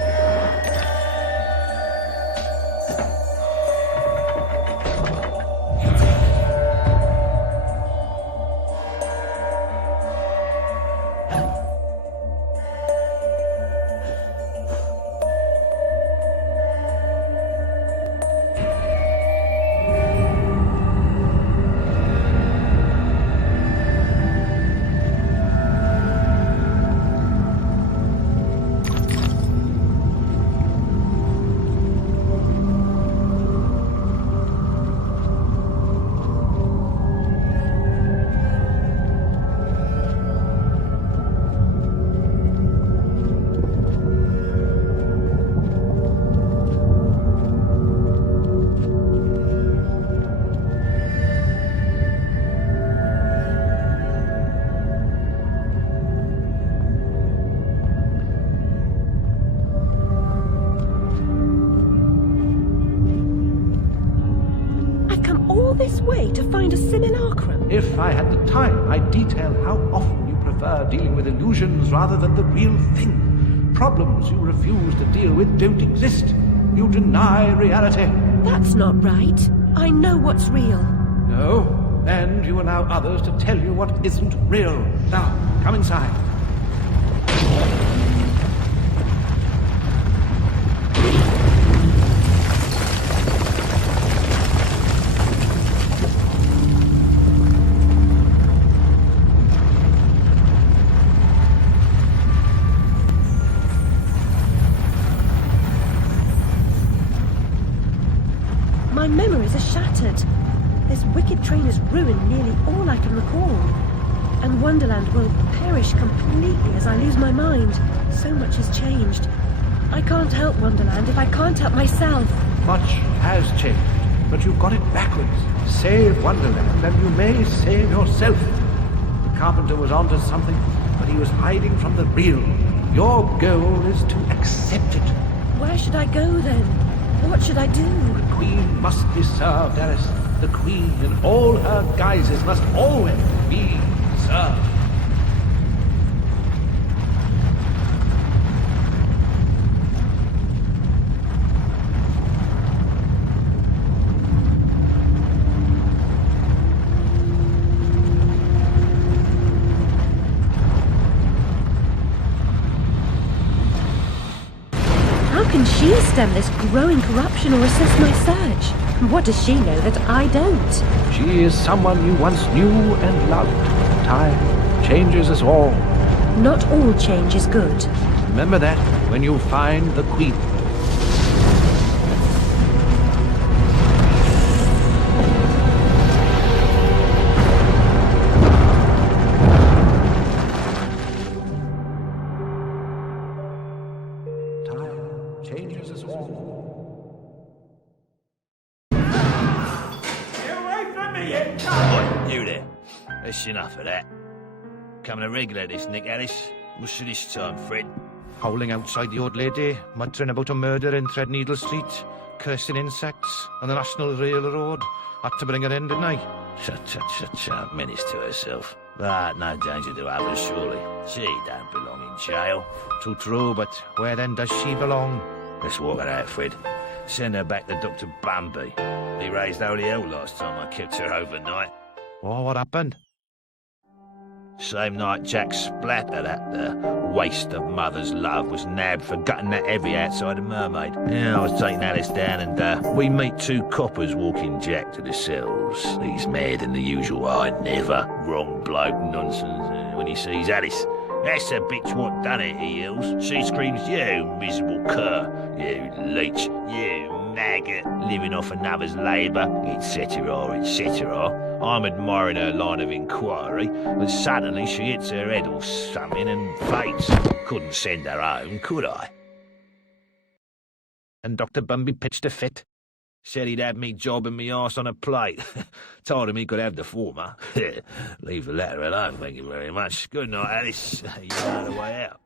simulacrum? If I had the time, I'd detail how often you prefer dealing with illusions rather than the real thing. Problems you refuse to deal with don't exist. You deny reality. That's not right. I know what's real. No, and you allow others to tell you what isn't real. Now, come inside. My memories are shattered. This wicked train has ruined nearly all I can recall. And Wonderland will perish completely as I lose my mind. So much has changed. I can't help Wonderland if I can't help myself. Much has changed, but you've got it backwards. Save Wonderland, and you may save yourself. The carpenter was onto something, but he was hiding from the real. Your goal is to accept it. Where should I go then? What should I do? The Queen must be served, Alice. The Queen in all her guises must always be served. How can she stem this growing corruption or assist my search? What does she know that I don't? She is someone you once knew and loved. Time changes us all. Not all change is good. Remember that when you find the Queen. Time changes us all. You there. That's enough of that. Coming a regular this, Nick Alice. What's this time, Fred? Howling outside the old lady, muttering about a murder in Threadneedle Street, cursing insects on the National Railroad. Had to bring her in, didn't I? Shut, menace to herself. But no danger to others, surely. She don't belong in jail. True, but where then does she belong? Let's walk her out, Fred. Send her back to Dr. Bumby. He raised holy hell last time I kept her overnight. Oh, what happened? Same night Jack Splatter, that waste of mother's love, was nabbed for gutting that heavy outside a mermaid. Yeah, I was taking Alice down and we meet two coppers walking Jack to the cells. He's mad than the usual I never. Wrong bloke nonsense when he sees Alice. That's the bitch what done it, he yells. She screams, you miserable cur, you leech, you maggot, living off another's labour, etc., etc. I'm admiring her line of inquiry, but suddenly she hits her head or something and faints. Couldn't send her home, could I? And Dr. Bumby pitched a fit. Said he'd have me jobbing me arse on a plate. Told him he could have the former. Leave the latter alone, thank you very much. Good night, Alice. You know the way out.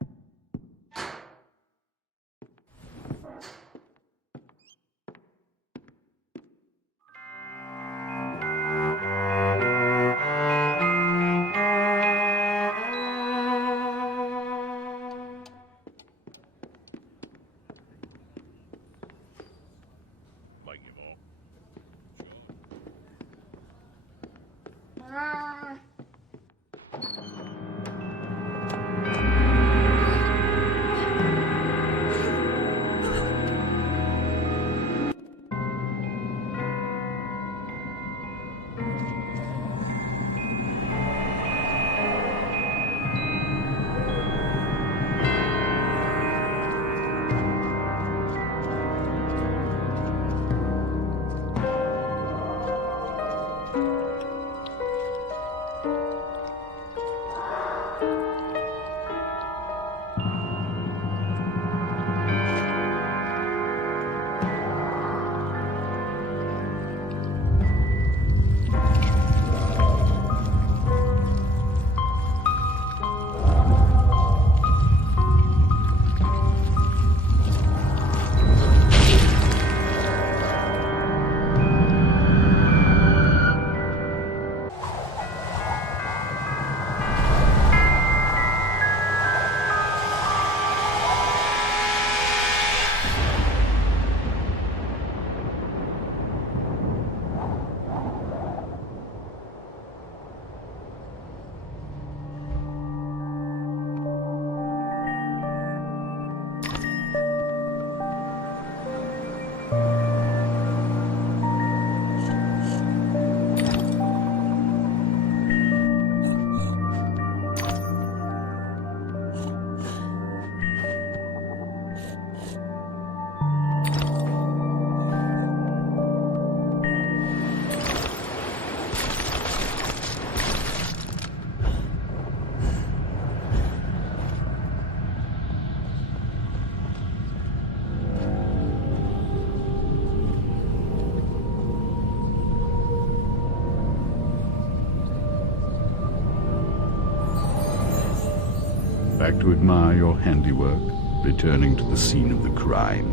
back to admire your handiwork, returning to the scene of the crime.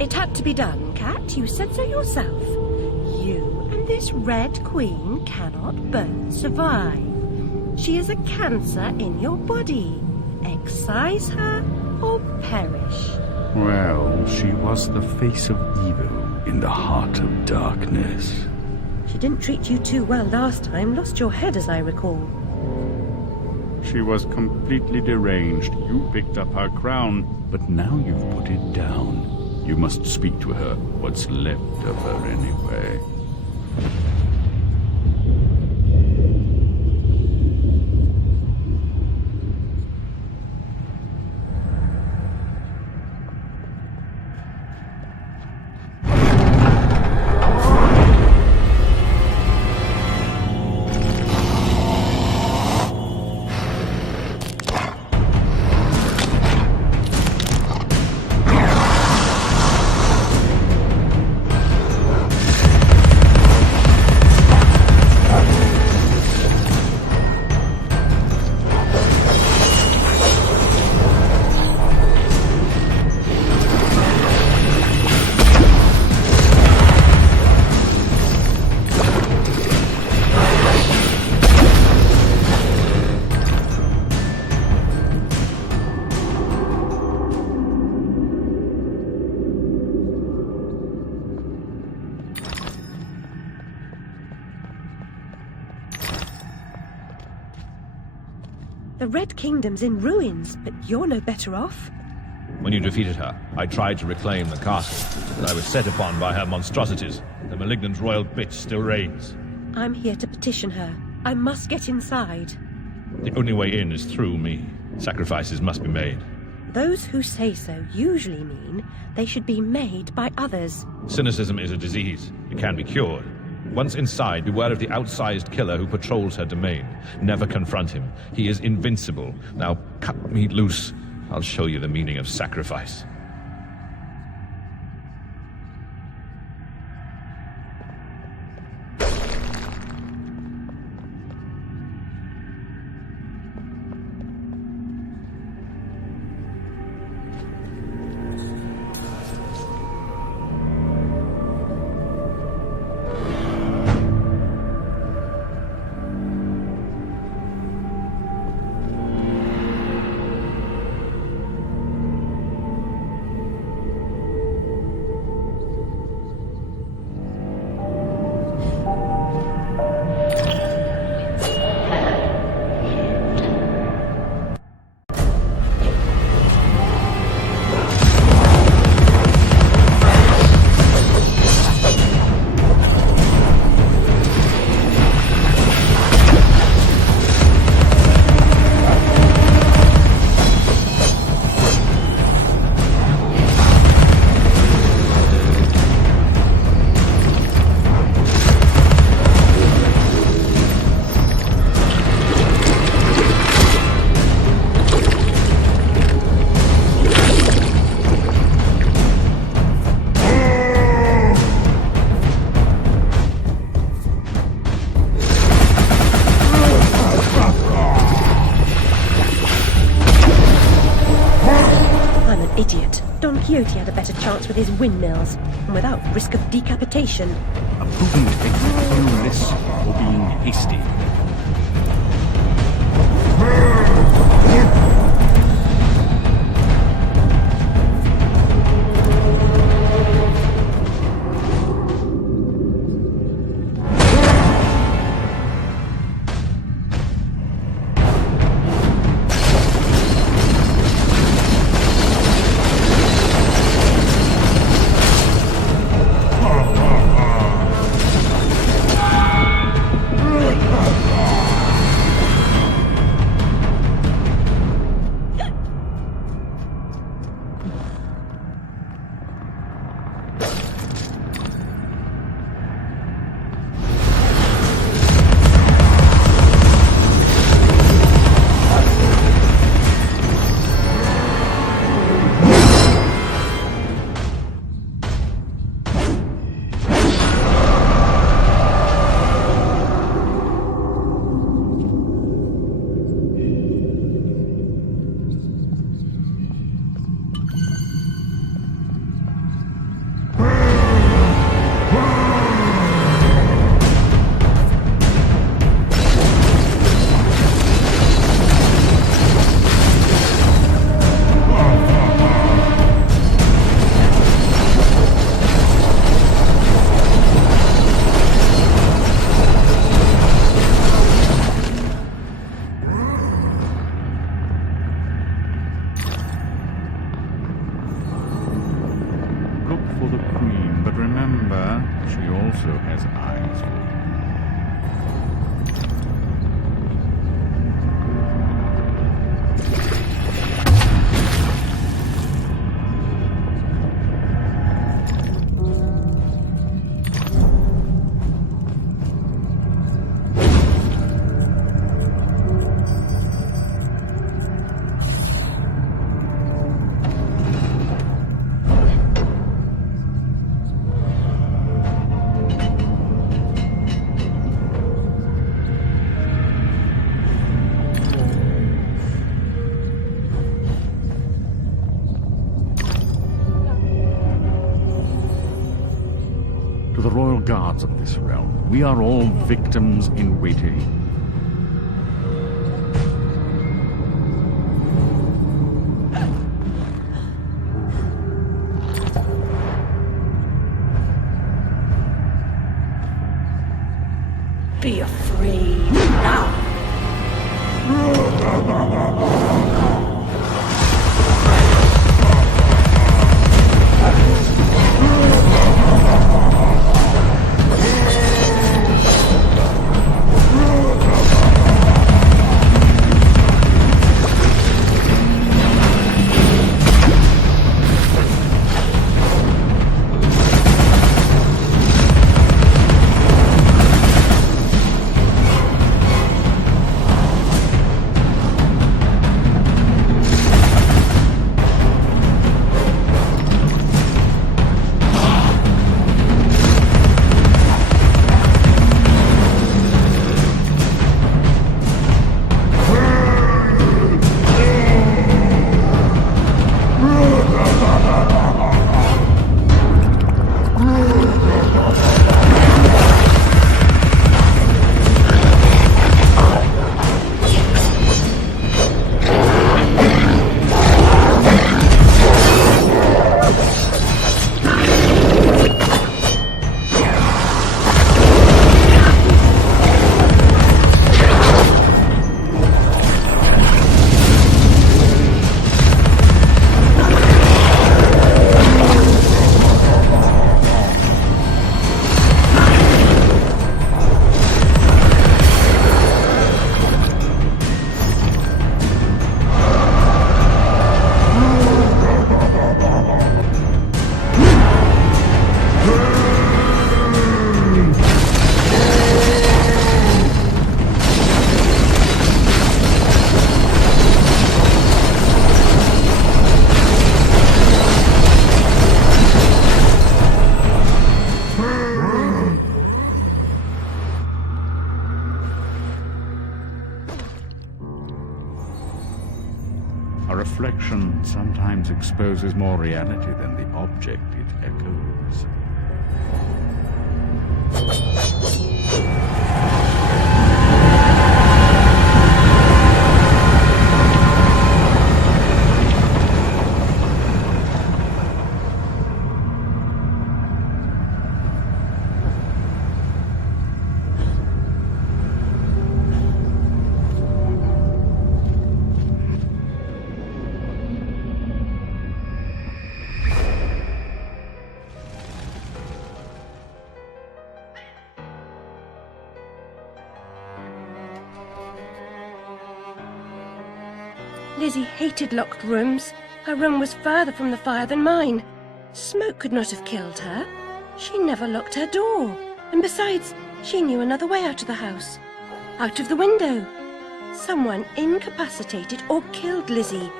It had to be done, Cat. You said so yourself. You and this Red Queen cannot both survive. She is a cancer in your body. Excise her or perish. Well, she was the face of evil in the heart of darkness. She didn't treat you too well last time. Lost your head, as I recall. She was completely deranged. You picked up her crown, but now you've put it down. You must speak to her. What's left of her, anyway? The Red Kingdom's in ruins, but you're no better off. When you defeated her, I tried to reclaim the castle, but I was set upon by her monstrosities. The malignant royal bitch still reigns. I'm here to petition her. I must get inside. The only way in is through me. Sacrifices must be made. Those who say so usually mean they should be made by others. Cynicism is a disease. It can be cured. Once inside, beware of the outsized killer who patrols her domain. Never confront him. He is invincible. Now, cut me loose. I'll show you the meaning of sacrifice. Quixote had a better chance with his windmills, and without risk of decapitation. A prudent exit risks for being hasty. We are all victims in waiting. Be afraid now. A reflection sometimes exposes more reality than the object it echoes. Lizzie hated locked rooms. Her room was further from the fire than mine. Smoke could not have killed her. She never locked her door. And besides, she knew another way out of the house. Out of the window. Someone incapacitated or killed Lizzie,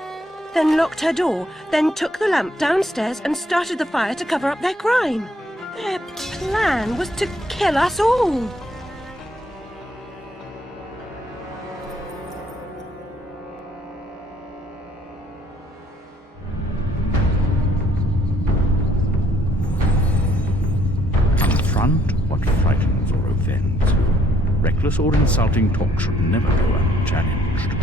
then locked her door, then took the lamp downstairs and started the fire to cover up their crime. Their plan was to kill us all. Confront what frightens or offends. Reckless or insulting talk should never go unchallenged.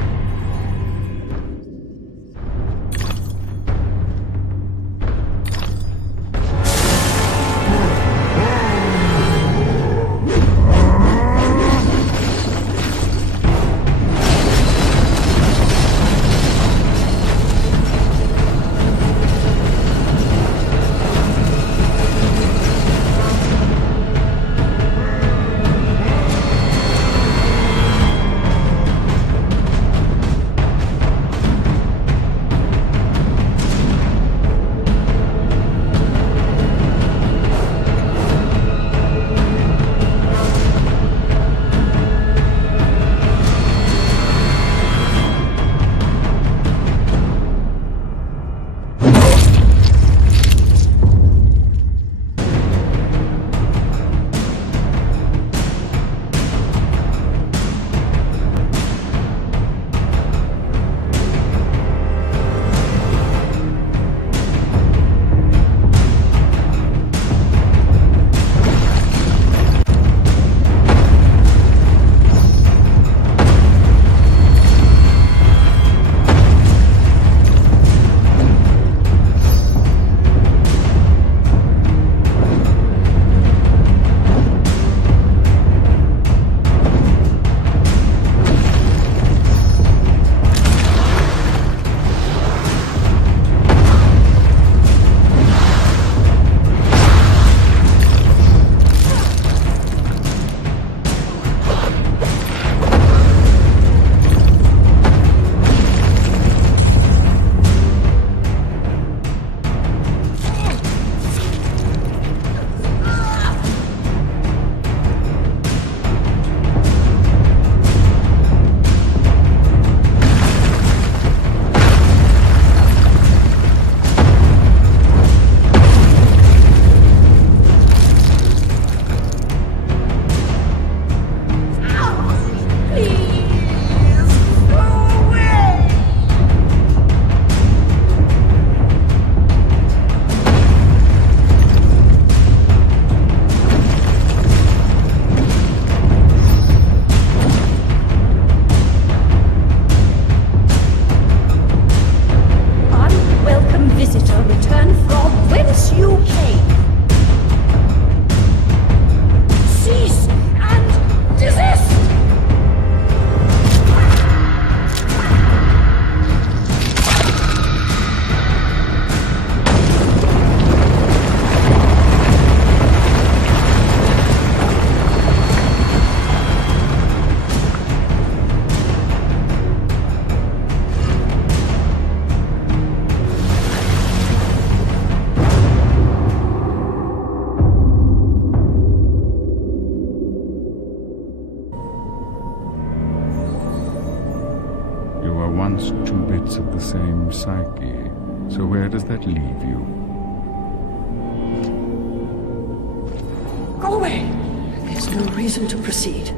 You were once two bits of the same psyche. So where does that leave you? Go away! There's no reason to proceed.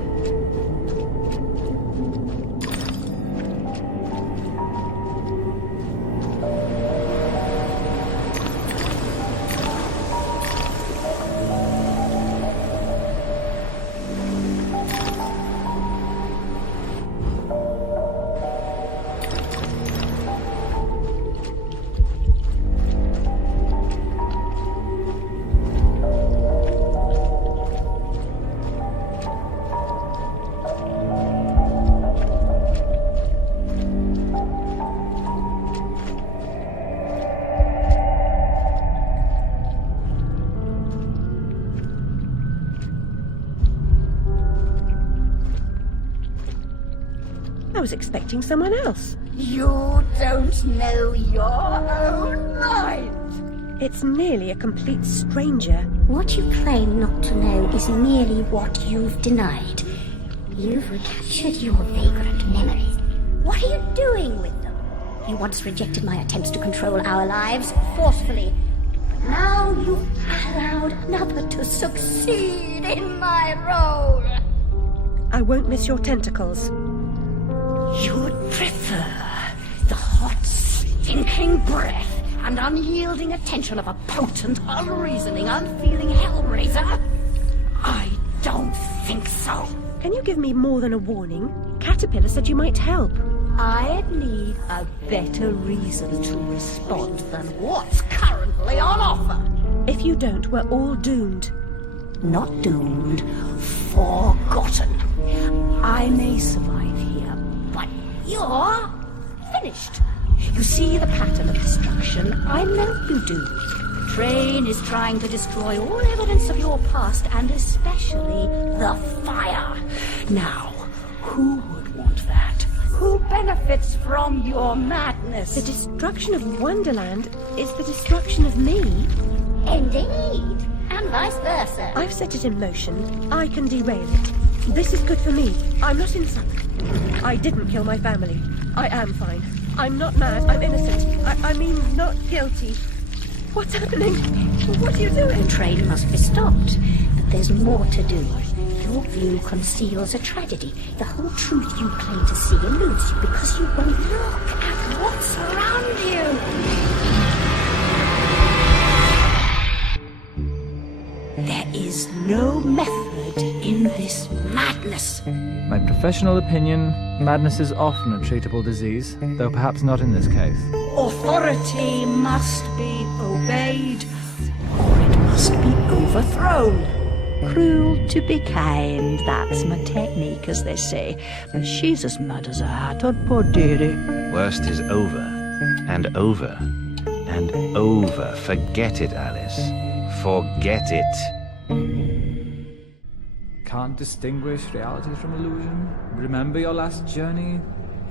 I was expecting someone else. You don't know your own mind. It's nearly a complete stranger. What you claim not to know is merely what you've denied. You've recaptured your vagrant memories. What are you doing with them? You once rejected my attempts to control our lives forcefully. But now you've allowed another to succeed in my role. I won't miss your tentacles. You'd prefer the hot, stinking breath and unyielding attention of a potent, unreasoning, unfeeling hellraiser? I don't think so. Can you give me more than a warning? Caterpillar said you might help. I'd need a better reason to respond than what's currently on offer. If you don't, we're all doomed. Not doomed, forgotten. I may survive here, but you're finished. You see the pattern of destruction? I know you do. The train is trying to destroy all evidence of your past, and especially the fire. Now, who would want that? Who benefits from your madness? The destruction of Wonderland is the destruction of me. Indeed, and vice versa. I've set it in motion. I can derail it. This is good for me. I'm not insane. I didn't kill my family. I am fine. I'm not mad. I'm innocent. I mean, not guilty. What's happening? What are you doing? The train must be stopped, but there's more to do. Your view conceals a tragedy. The whole truth you claim to see eludes you because you won't look at what's around you. There is no method in this madness. My professional opinion, madness is often a treatable disease, though perhaps not in this case. Authority must be obeyed, or it must be overthrown. Cruel to be kind, that's my technique, as they say. But she's as mad as a hatter, poor dearie. Worst is over, and over, and over. Forget it, Alice. Forget it. Can't distinguish reality from illusion? Remember your last journey?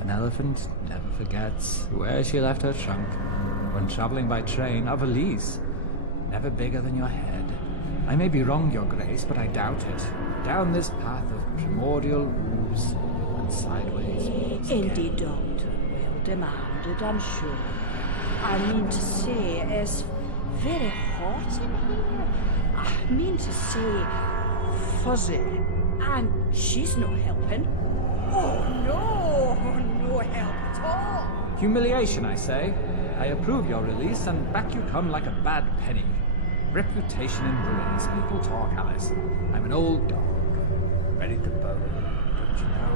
An elephant never forgets where she left her trunk. When traveling by train, a valise, never bigger than your head. I may be wrong, Your Grace, but I doubt it. Down this path of primordial ooze and sideways. Indeed, Doctor, well demanded, I'm sure. I mean to say, it's very hot in here. I mean to say, fuzzy. And she's no helping. Oh, no help at all. Humiliation, I say. I approve your release, and back you come like a bad penny. Reputation in ruins. People talk, Alice. I'm an old dog, ready to bone. Don't you know?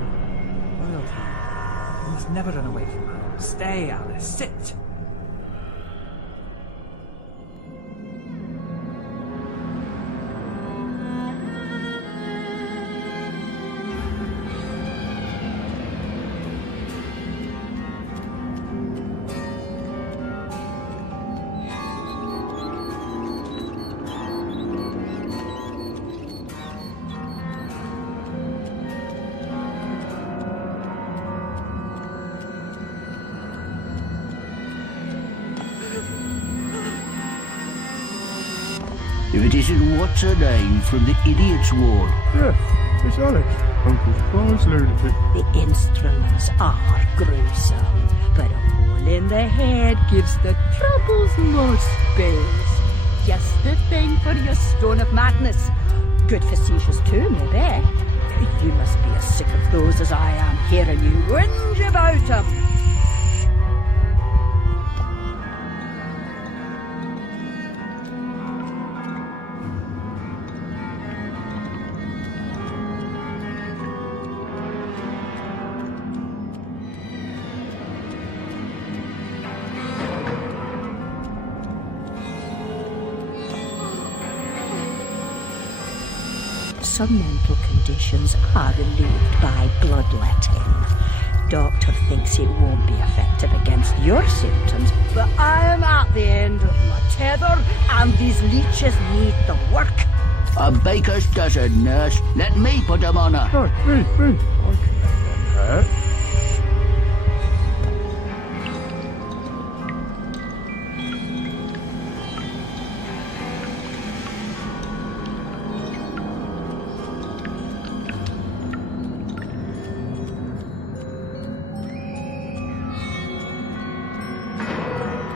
Loyalty. You must never run away from home. Stay, Alice. Sit. If it isn't what's her name from the Idiot's Ward. Yeah, it's Alice. Uncle Spies lunatic. The instruments are gruesome, but a hole in the head gives the troubles most space. Just the thing for your stone of madness. Good for seizures too, maybe. You must be as sick of those as I am, hearing you whinge about them. Some mental conditions are relieved by bloodletting. Doctor thinks it won't be effective against your symptoms, but I am at the end of my tether, and these leeches need the work. A baker's dozen, nurse. Let me put them on her. No, me. I can make them hurt.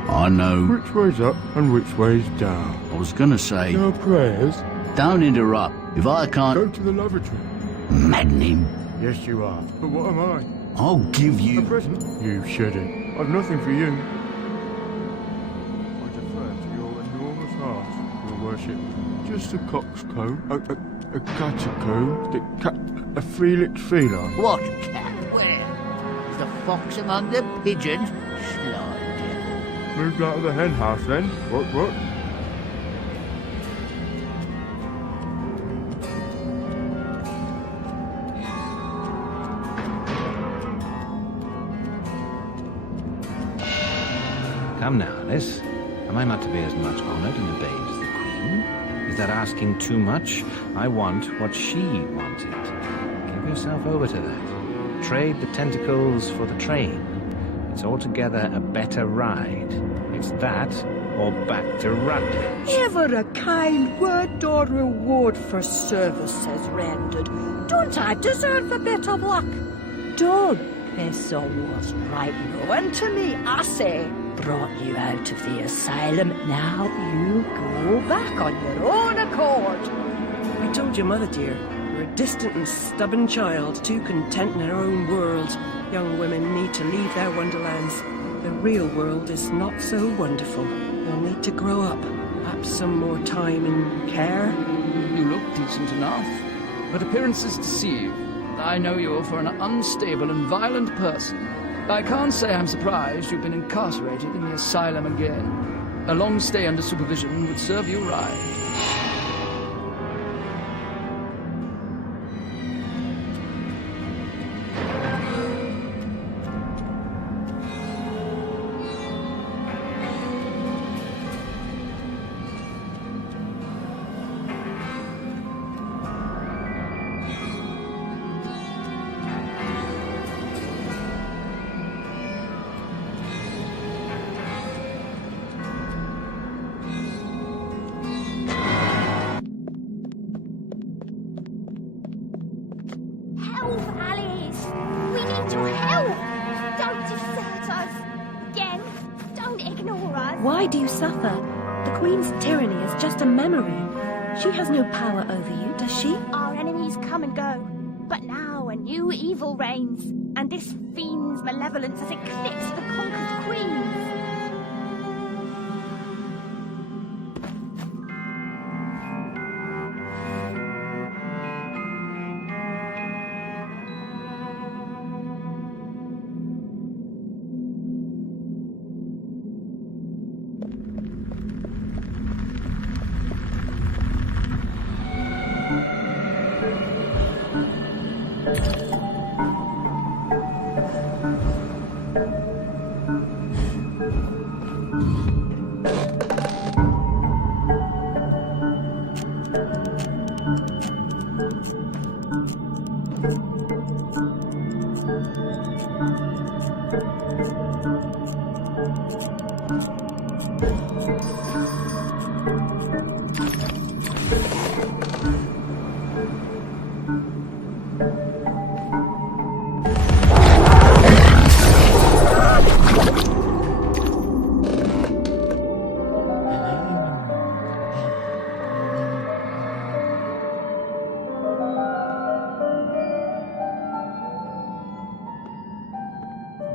I know. Which way's up and which way's down? I was gonna say. No prayers. Don't interrupt. If I can't. Go to the lavatory. Maddening. Yes, you are. But what am I? I'll give you. A present? You shouldn't. I've nothing for you. I defer to your enormous heart, your worship. Just a coxcomb, a catacomb, a Felix feline. What cat? Where? Is the fox among the pigeons? Sly devil. Moved out of the hen house then? What? Come now, Alice. Am I not to be as much honoured and obeyed as the Queen? Is that asking too much? I want what she wanted. Give yourself over to that. Trade the tentacles for the train. It's altogether a better ride. It's that or back to Rutledge. Ever a kind word or reward for services rendered. Don't I deserve a bit of luck? Don't piss or what's right knowing to me, I say. Brought you out of the asylum, now you go back on your own accord. I told your mother, dear, you're a distant and stubborn child, too content in her own world. Young women need to leave their wonderlands. The real world is not so wonderful. You'll need to grow up. Perhaps some more time and care. You look decent enough, but appearances deceive. I know you for an unstable and violent person. I can't say I'm surprised you've been incarcerated in the asylum again. A long stay under supervision would serve you right. Why do you suffer? The Queen's tyranny is just a memory. She has no power over you, does she? Our enemies come and go, but now a new evil reigns, and this fiend's malevolence has eclipsed the conquered queens.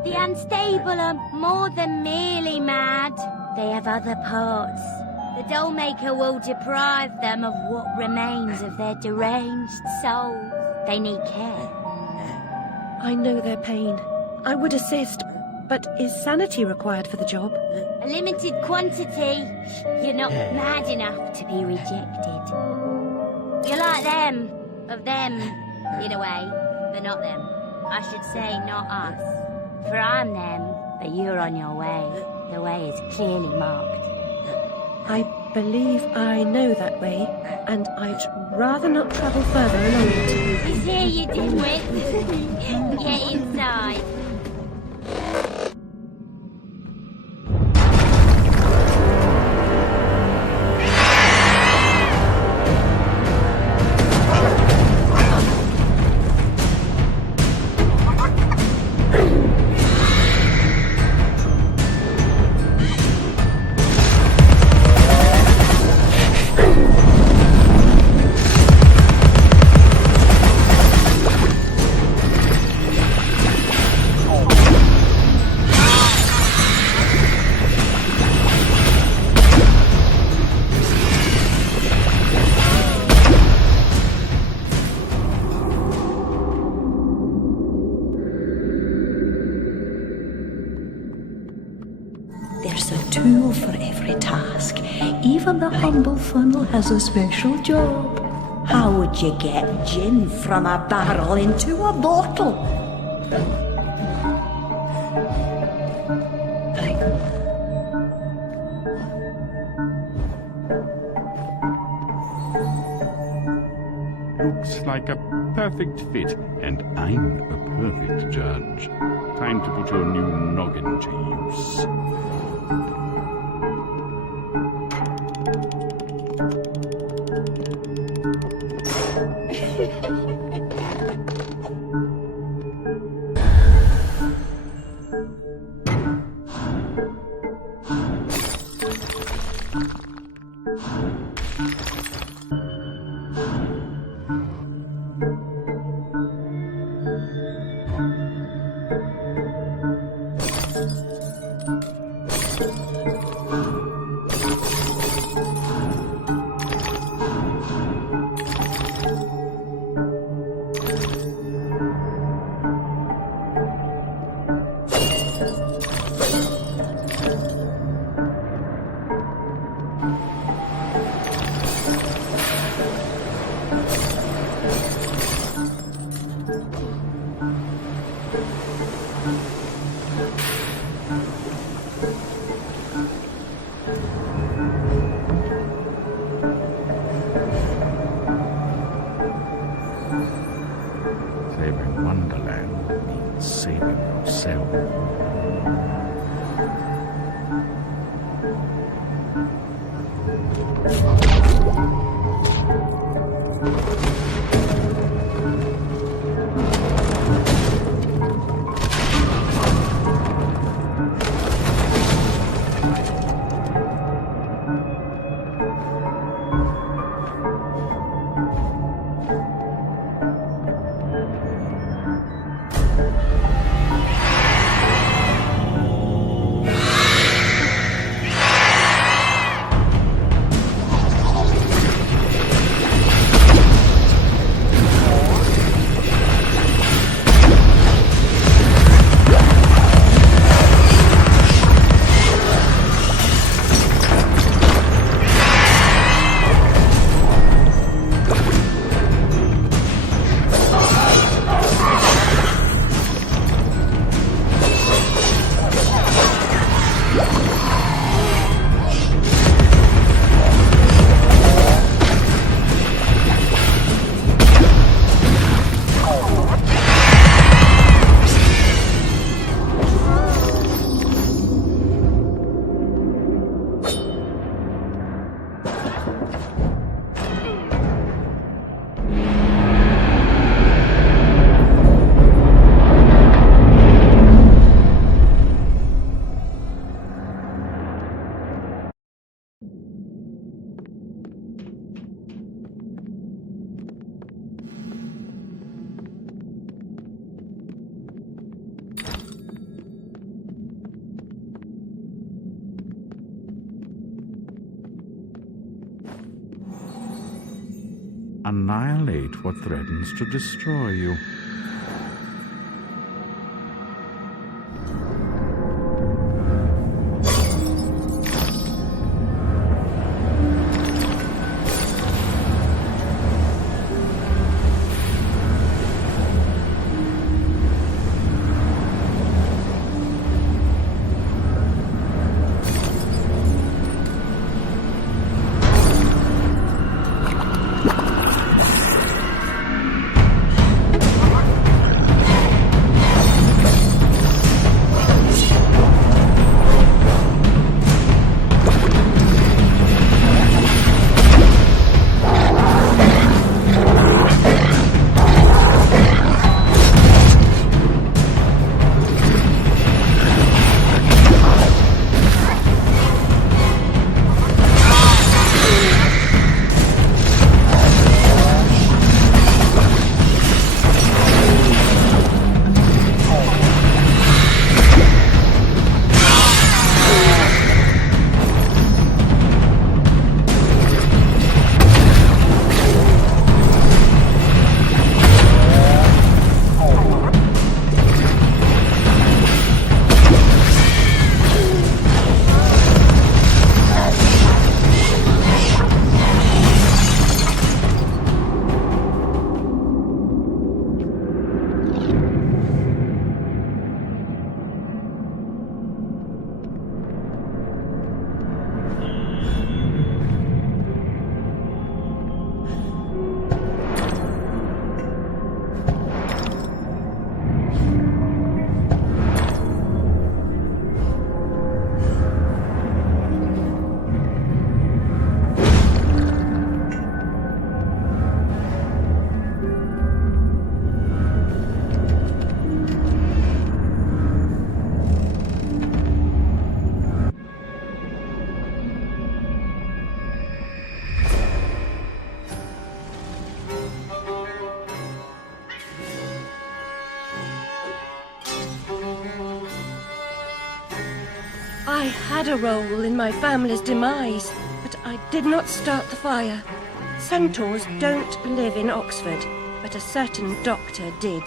The unstable are more than merely mad. They have other parts. The Dollmaker will deprive them of what remains of their deranged souls. They need care. I know their pain. I would assist, but is sanity required for the job? A limited quantity. You're not mad enough to be rejected. You're like them. Of them, in a way, but not them. I should say not us. For I'm them, but you're on your way. The way is clearly marked. I believe I know that way, and I'd rather not travel further along it. You say you dimwit. Get inside. There's a tool for every task. Even the humble funnel has a special job. How would you get gin from a barrel into a bottle? Looks like a perfect fit, and I'm a perfect judge. Time to put your new noggin to use. Saving Wonderland means saving yourself. annihilate what threatens to destroy you. I had a role in my family's demise, but I did not start the fire. Centaurs don't live in Oxford, but a certain doctor did.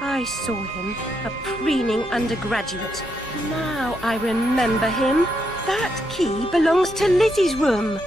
I saw him, a preening undergraduate. Now I remember him. That key belongs to Lizzie's room.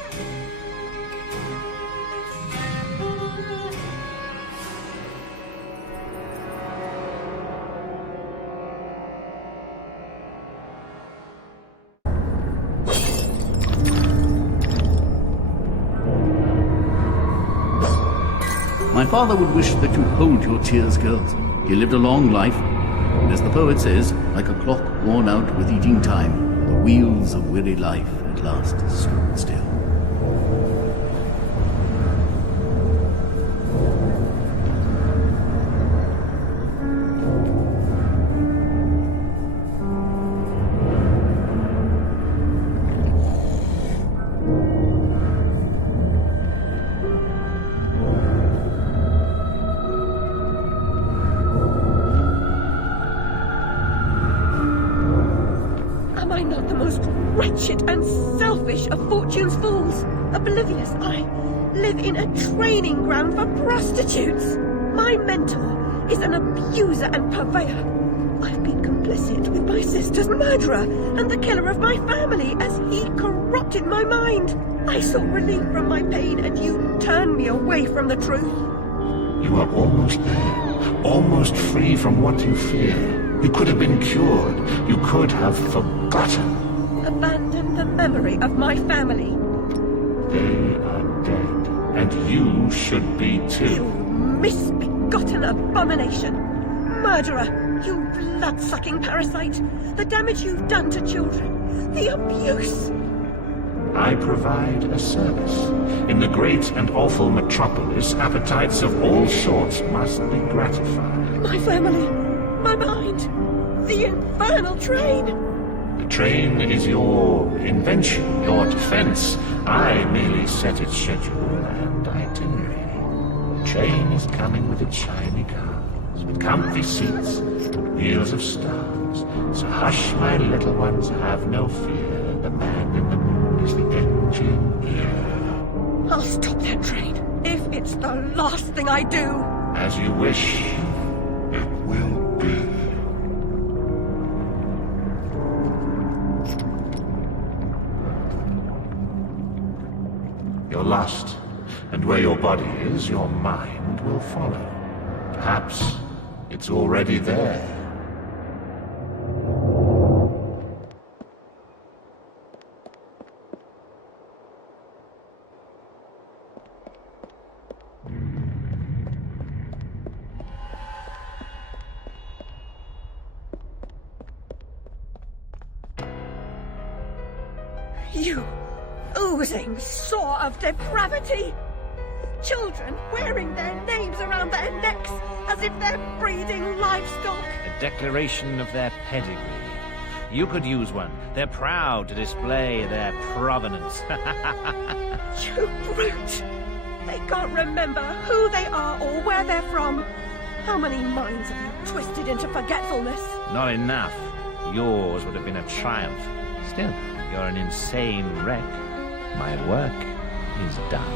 My father would wish that you'd hold your tears, girls. He lived a long life, and as the poet says, like a clock worn out with eating time, the wheels of weary life at last stood still. Am I not the most wretched and selfish of fortune's fools? Oblivious, I live in a training ground for prostitutes. My mentor is an abuser and purveyor. I've been complicit with my sister's murderer and the killer of my family as he corrupted my mind. I sought relief from my pain and you turned me away from the truth. You are almost there, almost free from what you fear. You could have been cured. You could have forgotten. Abandon the memory of my family. They are dead, and you should be too. You misbegotten abomination. Murderer, you blood-sucking parasite. The damage you've done to children. The abuse. I provide a service. In the great and awful metropolis, appetites of all sorts must be gratified. My family. My mind. The infernal train. The train is your invention, your defense. I merely set its schedule and itinerary. The train is coming with its shiny cars, with comfy seats, with wheels of stars. So hush, my little ones, have no fear. The man in the moon is the engine here. I'll stop that train. if it's the last thing I do. As you wish. It will be. You're lost, and where your body is, your mind will follow. Perhaps it's already there. You oozing sore of depravity! Children wearing their names around their necks as if they're breeding livestock! A declaration of their pedigree. You could use one. They're proud to display their provenance. You brute! They can't remember who they are or where they're from. How many minds have you twisted into forgetfulness? Not enough. Yours would have been a triumph. Still, you're an insane wreck. My work is done.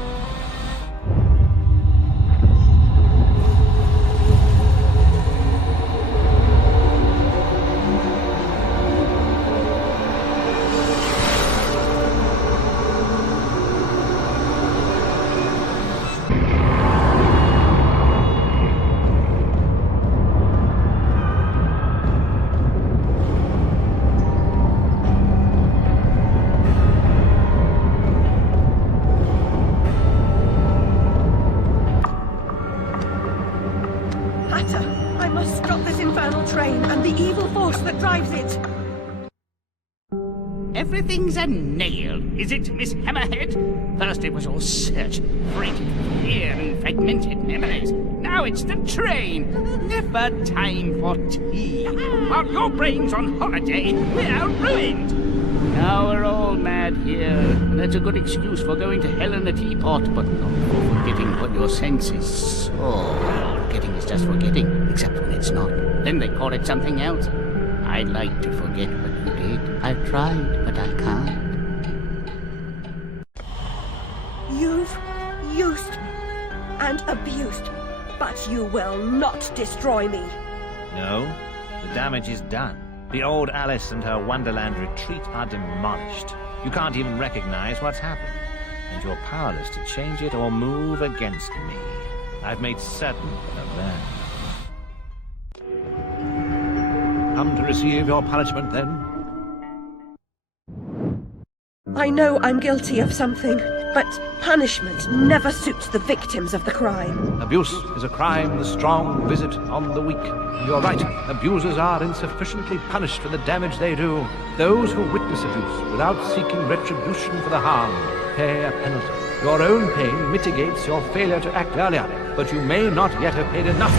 I must stop this infernal train and the evil force that drives it. Everything's a nail, is it, Miss Hammerhead? First it was all search, freighted with fear and fragmented memories. Now it's the train. Never time for tea. While your brain's on holiday, we're ruined. Now we're all mad here, and that's a good excuse for going to hell in a teapot, but not for forgetting what your senses saw. Forgetting is just forgetting, except when it's not. Then they call it something else. I'd like to forget what you did. I've tried, but I can't. You've used and abused, but you will not destroy me. No, the damage is done. The old Alice and her Wonderland retreat are demolished. You can't even recognize what's happened, and you're powerless to change it or move against me. I've made certain of that. Come to receive your punishment, then? I know I'm guilty of something, but punishment never suits the victims of the crime. Abuse is a crime the strong visit on the weak. You're right, abusers are insufficiently punished for the damage they do. Those who witness abuse without seeking retribution for the harm pay a penalty. Your own pain mitigates your failure to act earlier, but you may not yet have paid enough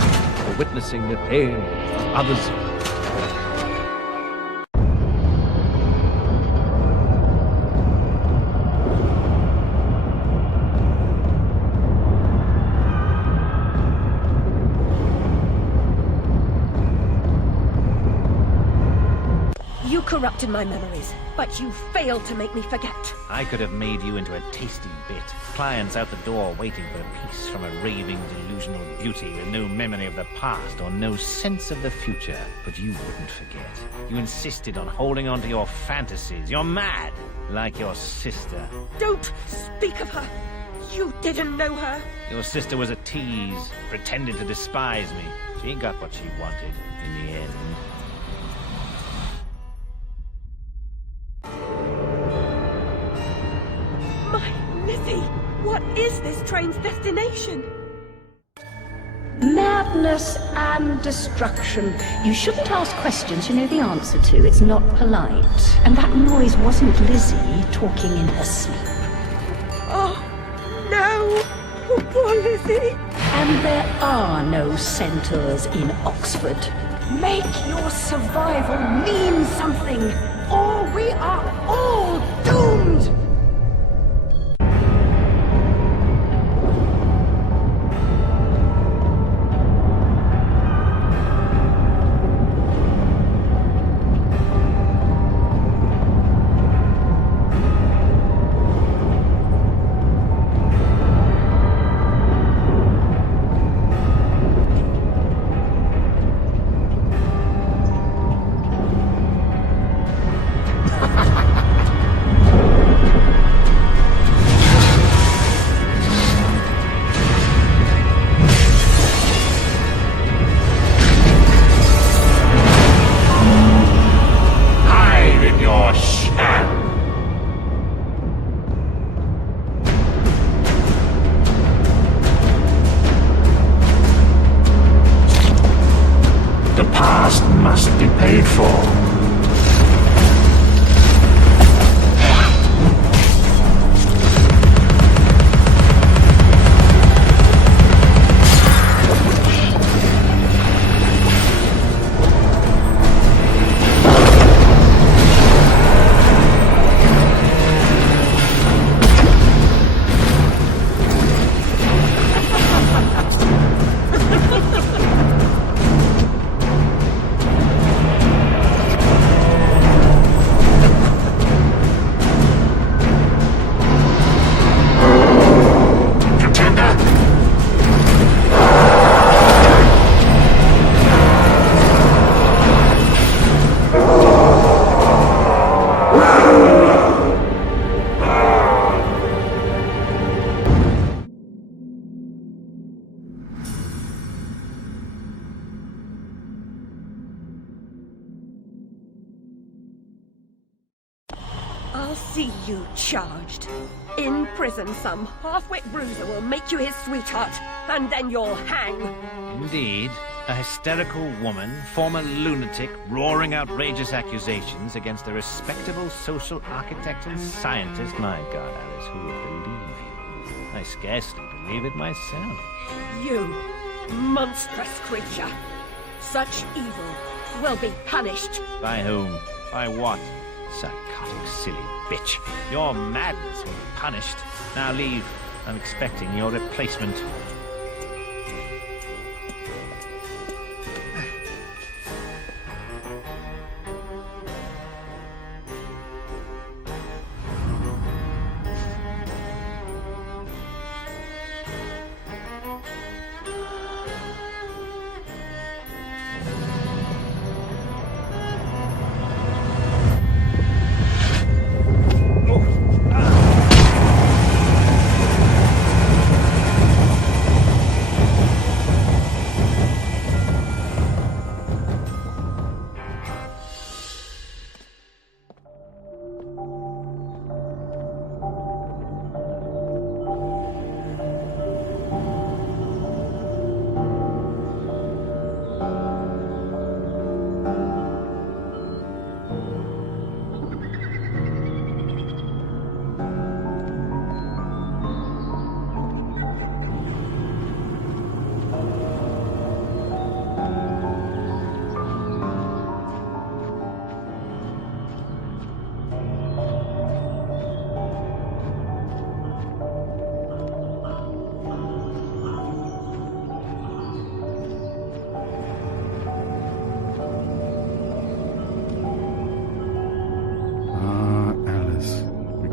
for witnessing the pain of others. You corrupted my memories, but you failed to make me forget. I could have made you into a tasty bit. Clients out the door waiting for a piece from a raving, delusional beauty with no memory of the past or no sense of the future. But you wouldn't forget. You insisted on holding on to your fantasies. You're mad, like your sister. Don't speak of her. You didn't know her. Your sister was a tease, pretended to despise me. She got what she wanted in the end. What is this train's destination? Madness and destruction. You shouldn't ask questions you know the answer to. It's not polite. And that noise wasn't Lizzie talking in her sleep. Oh, no! Oh, poor Lizzie! And there are no centaurs in Oxford. Make your survival mean something, or we are all doomed! paid for. I'll see you charged. In prison, some half-wit bruiser will make you his sweetheart, and then you'll hang. Indeed. A hysterical woman, former lunatic, roaring outrageous accusations against a respectable social architect and scientist. My God, Alice, who would believe you? I scarcely believe it myself. You, monstrous creature. Such evil will be punished. By whom? By what? Psychotic, silly bitch. Your madness will be punished. Now leave. I'm expecting your replacement.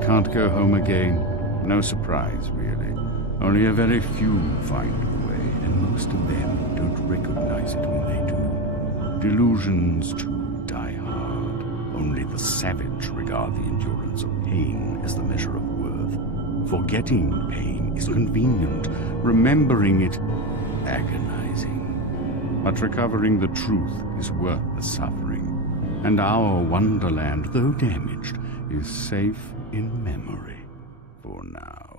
Can't go home again. No surprise, really. Only a very few find a way, and most of them don't recognize it when they do. Delusions, too, die hard. Only the savage regard the endurance of pain as the measure of worth. Forgetting pain is convenient. Remembering it, agonizing. But recovering the truth is worth the suffering. And our wonderland, though damaged, is safe in memory for now.